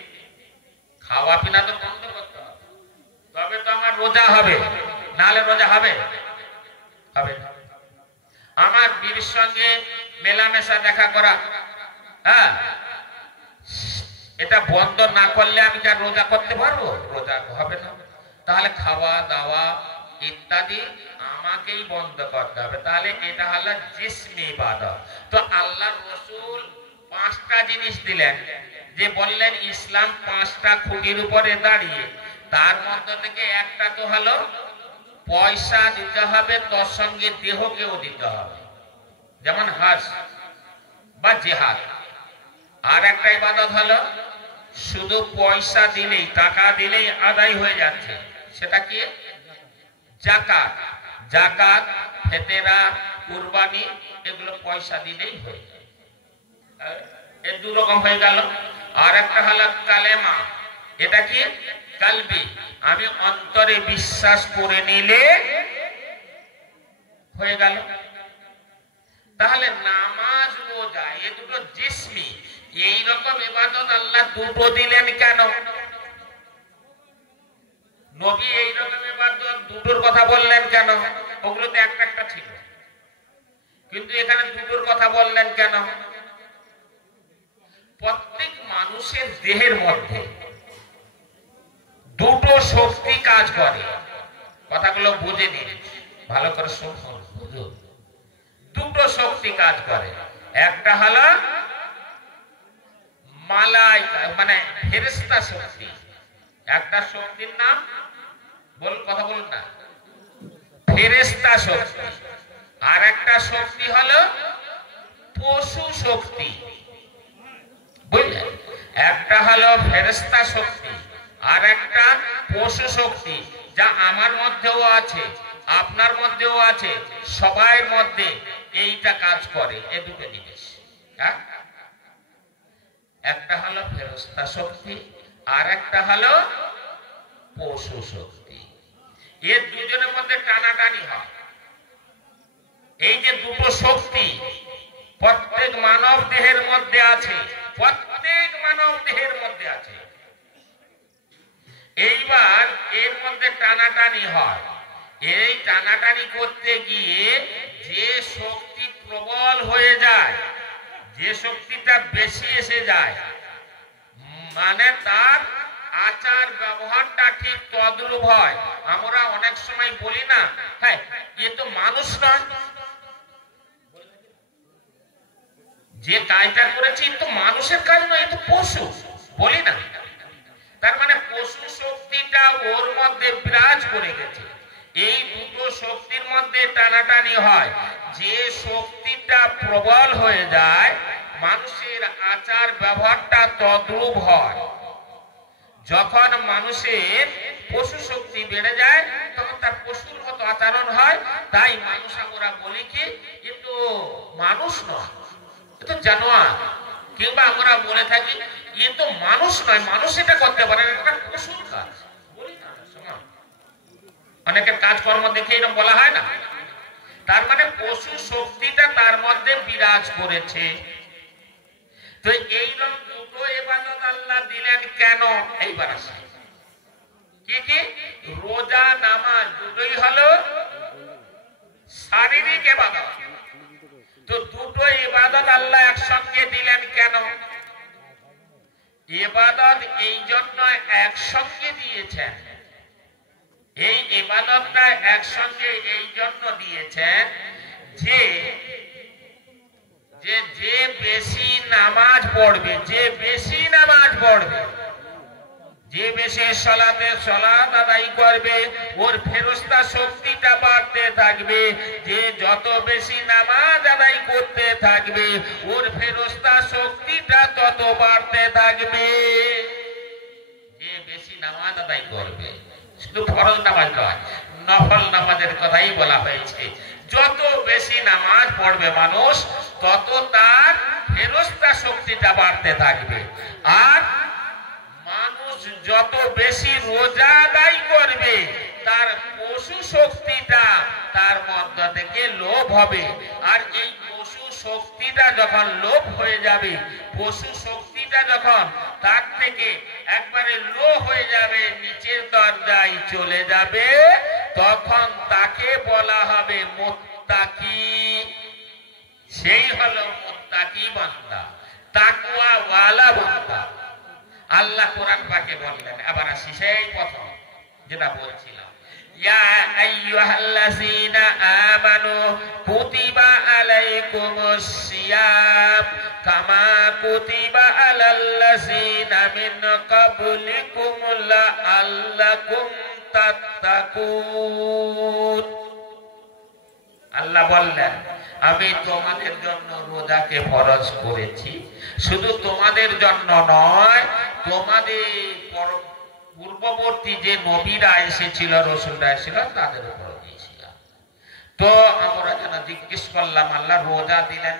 খাওয়া পিনা তো বন্ধ করতে হবে, তবে তো আমার রোজা হবে, নাহলে রোজা হবে হবে না। আমার বিবির সঙ্গে মেলামেশা দেখা করা, হ্যাঁ, এটা বন্ধ না করলে আমি কি রোজা করতে পারবো? রোজা হবে না। তাহলে খাওয়া দাওয়া ইত্যাদি আমাকেই বন্ধ করতে হবে। তাহলে এটা হলো জিসমি ইবাদত। তো আল্লাহর রাসূল পাঁচটা জিনিস দিলেন, যে বললেন ইসলাম পাঁচটা খুঁটির উপরে দাঁড়িয়ে। তার মধ্যে থেকে একটা তো হলো পয়সা দিতে হবে, তোর সঙ্গে দেহকেও দিতে হবে, যেমন হজ বা জিহাদ। আর একটা ইবাদত হলো শুধু পয়সা দিলেই, টাকা দিলেই আদায় হয়ে যাচ্ছে, সেটা কি? যাকাত। যাকাত, ফেতেরা, কুরবানি, এগুলো পয়সা দিলেই হয়ে যায়। এর দু রকম হয়ে গেল। আর একটা হলো কালেমা। এটা কি কালবি, আমি অন্তরে বিশ্বাস করে নিলে হয়ে গেল। তাহলে নামাজ রোজা এ দুটো জিসমি, এইরকম ইবাদত আল্লাহ দুটো দিলেন কেন? নবী এইরকম ইবাদত দুটোর কথা বললেন কেন? ওগুলোতে একটা একটা ছিল, কিন্তু এখানে দুটোর কথা বললেন কেন? প্রত্যেক মানুষের দেহের মধ্যে দুটো শক্তি কাজ করে। কথাগুলো বুঝে নিন, ভালো করে শুনুন, বুঝুন। দুটো শক্তি কাজ করে, একটা হলো মালাইকা মানে ফেরেশতা শক্তি, একটা শক্তির নাম কথা বলুন না, ফেরেশতা শক্তি। আর একটা শক্তি হলো পশু শক্তি, বুঝলেন? একটা হলো ফেরেশতা শক্তি আর একটা পশু শক্তি, যা আমার মধ্যেও আছে, আপনার মধ্যেও আছে, সবার মধ্যে এইটা কাজ করে। এই দুটো জিনিস, একটা হলো ফেরেশতা শক্তি আর একটা হলো পশু শক্তি। এর দুজনের মধ্যে টানাটানি হয়। এই যে দুটো শক্তি প্রত্যেক মানব দেহের মধ্যে আছে, প্রত্যেক মানব দেহের মধ্যে আছে। এইবার এর মধ্যে টানাটানি হয়। এই টানাটানি করতে গিয়ে যে শক্তি প্রবল হয়ে যায়, যে শক্তিটা বেশি এসে যায়, মানে তার আচার ব্যবহারটা ঠিক তদ্রূপ হয়। আমরা অনেক সময় বলি না, হ্যাঁ এ তো মানুষ নয়, যে কাজটা করেছে তো মানুষের কাজ নয়, এ তো পশু, বলি না? তার মানে পশু শক্তিটা ওর মধ্যে বিরাজ করে গেছে। এই দুটো শক্তির মধ্যে টানাটানি হয়। যে শক্তিটা প্রবল হয়ে যায়, মানুষের আচার ব্যবহারটা তদ্রূপ হয়। যখন মানুষের পশু শক্তি বেড়ে যায়, তখন তার পশুর মতো আচরণ হয়। তাই মানুষ আমরা বলি কি, এ তো মানুষ নয়, এ তো জানোয়ার। কিংবা আমরা বলে থাকি, এ তো মানুষ নয়, মানুষ এটা করতে পারে, এটা পশুর কাজ, বলি না? অনেকের কাজকর্ম দেখে এরকম বলা হয় না? তার মানে পশু শক্তিটা তার মধ্যে বিরাজ করেছে। তো এইরকম দুটো ইবাদত আল্লাহ দিলেন কেন? এইবার আসে কি কি, রোজা নামাজ দুটোই হলো শারীরিক ইবাদত। তো দুটো ইবাদত আল্লাহ একসঙ্গে দিলেন কেন? ইবাদত এই জন্য একসঙ্গে দিয়েছেন, এই ইবাদতটা একসঙ্গে এই জন্য দিয়েছেন যে যে বেশি নামাজ পড়বে, যে বেশি নামাজ পড়বে, যে বেশি সালাত আদায় করবে, ওর ফেরেশতা শক্তিটা বাড়তে থাকবে। যে যত বেশি নামাজ আদায় করতে থাকবে, ওর ফেরেশতা শক্তিটা তত বাড়তে থাকবে। যে বেশি নামাজ আদায় করবে, শুধু ফরজ নামাজ নয়, নফল নামাজের কথাই বলা হয়েছে। যত বেশি নামাজ পড়বে মানুষ, তত তার ফেরেশতা শক্তিটা বাড়তে থাকবে। আর মানুষ যত বেশি রোজা আদায় করবে, তার পশু শক্তিটা তার মধ্যে থেকে লোভ হবে। আর এই পশু শক্তিটা যখন লোভ হয়ে যাবে, পশু শক্তিটা যখন তার থেকে একবারে লো হয়ে যাবে, নিচের দরজায় চলে যাবে, তখন তাকে বলা হবে মুত্তাকি। সেই হলো মুত্তাকি বান্দা, তাকওয়া ওয়ালা বান্দা। আল্লাহ কোরআন পাকে বললেন, আবার আসি সেই প্রথম যেটা বলছিলাম, ইয়া আইয়ুহাল্লাযীনা আমানু কুতিবা আলাইকুমুস সিয়াম কামা কুতিবা আলাল্লাযীনা মিন ক্বাবলিকুম লাআল্লাকুম তাত্তাকুন। আল্লাহ বললেন, আমি তোমাদের জন্য রোজাকে ফরজ করেছি। শুধু তোমাদের জন্য নয়, তোমাদের পূর্ববর্তী যে নবীরা এসেছিল, রসুলরা এসেছিল, তাদের উপর দিয়েছিলাম। তো আমরা যেন জিজ্ঞেস করলাম, আল্লাহ রোজা দিলেন,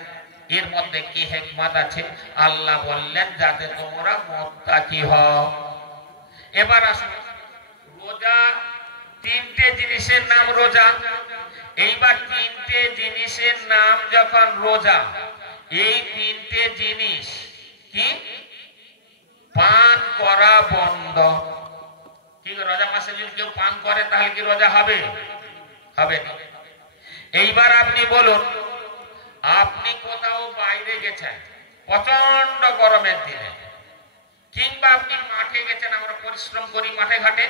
এর মধ্যে কি হিকমত আছে? আল্লাহ বললেন, যাতে তোমরা মুত্তাকি হও। এবার আসুন, রোজা তিনটে জিনিসের নাম রোজা। এইবার তিনটে জিনিসের নাম যখন রোজা, এই তিনটে জিনিস কি? পান করা বন্ধ। ঠিক, রোজা মাসে যদি কেউ পান করে তাহলে কি রোজা হবে? হবে না। এইবার আপনি বলুন, আপনি কোথাও বাইরে গেছেন প্রচন্ড গরমের দিনে, কিংবা আপনি মাঠে গেছেন, আমরা পরিশ্রম করি মাঠে ঘাটে।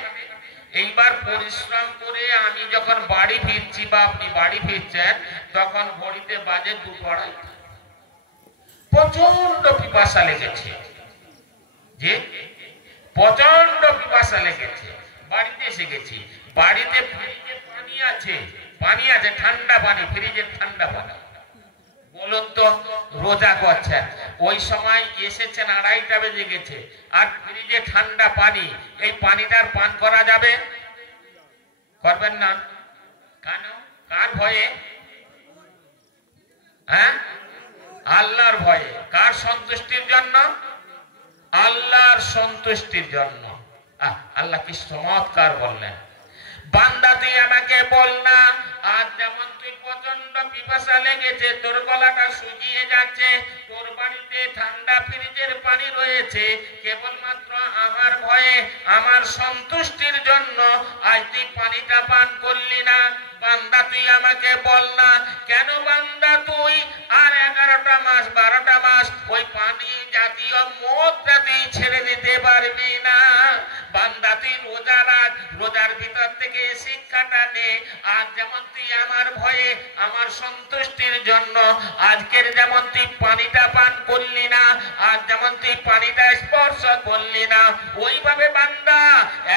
এইবার পরিশ্রম করে আমি যখন বাড়ি ফিরছি বা আপনি বাড়ি ফিরছেন, তখন ঘড়িতে বাজে 2:30। প্রচন্ড পিপাসা লেগেছে, যে প্রচন্ড পিপাসা লেগেছে। বাড়িতে এসে গেছি, বাড়িতে ফ্রিজে পানি আছে, পানি আছে ঠান্ডা পানি, ফ্রিজের ঠান্ডা পানি। বলুন তো, রোজা করছেন, ওই সময় এসেছেন 2:30 বেজে গেছে, আর ফ্রিজে ঠান্ডা পানি, এই পানিটার পান করা যাবে? করবেন না। কেন? কার ভয়ে? হ্যাঁ, আল্লাহর ভয়ে। কার সন্তুষ্টির জন্য? আল্লাহর সন্তুষ্টির জন্য। আল্লাহ কি চমৎকার বললেন, বান্দা তুই আমাকে বল না, আজ যেমন তুই প্রচন্ড পিপাসা লেগেছে, তোর গলাটা শুকিয়ে যাচ্ছে, তোর বাড়িতে ঠান্ডা ফ্রিজের পানি রয়েছে, কেবলমাত্র আমার ভয়ে, আমার সন্তুষ্টির জন্য আজ তুই পানিটা পান করলি না। বান্দা তুই আমাকে বল না, কেন বান্দা তুই আর 11টা মাস 12টা মাস ওই পানি জাতীয় মদটা তুই ছেড়ে দিতে পারবি না? বান্দা তুই রোজা রাখ, রোজার ভিতর থেকে শিক্ষাটা নে। আজ যেমন তুই আমার ভয়ে, আমার সন্তুষ্টির জন্য আজকের যেমন তুই পানিটা পান করলি না, আজ যেমন তুই পানিটা স্পর্শ করলি না, ওইভাবে বান্দা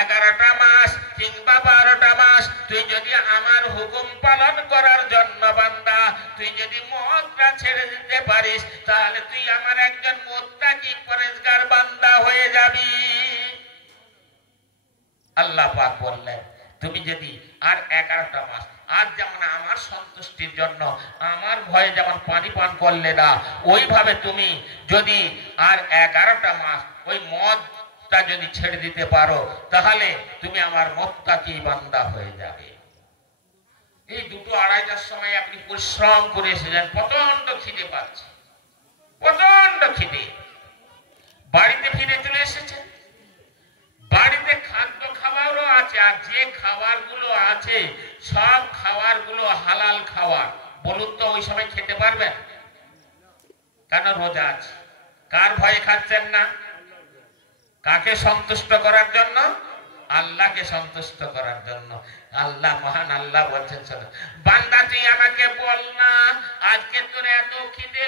11টা মাস কিংবা 12টা মাস তুই যদি আমার হুকুম পালন করার জন্য বান্দা তুই যদি মদটা ছেড়ে দিতে পারিস, তাহলে তুই আমার একজন মুত্তাকি পরেজগার বান্দা হয়ে যাবি। আল্লাহ পাক বললেন, তুমি যদি আর 11টা মাস আজ যেমন আমার সন্তুষ্টির জন্য, আমার ভয়ে যেমন পানি পান করলে না, ওইভাবে তুমি যদি আর 11টা মাস ওই মদটা যদি ছেড়ে দিতে পারো, তাহলে তুমি আমার মুত্তাকি বান্দা হয়ে যাবে। এই 2:30টার সময় আপনি পরিশ্রম করে এসেছেন, প্রচন্ড খিদে পাচ্ছে, প্রচন্ড খিদে, বাড়িতে ফিরে চলে এসেছেন। বাড়িতে খাদ্য খাবারও আছে, আর যে খাবারগুলো আছে সব খাবারগুলো হালাল খাবার। বলুন তো, ওই সময় খেতে পারবেন? কেন? রোজা আছে। কার ভয়ে খাচ্ছেন না? কাকে সন্তুষ্ট করার জন্য? আল্লাহকে সন্তুষ্ট করার জন্য। আল্লাহ মহান, আল্লাহ বলছেন, বান্দা তুই আমাকে বল না, আজকে তোর এত খিদে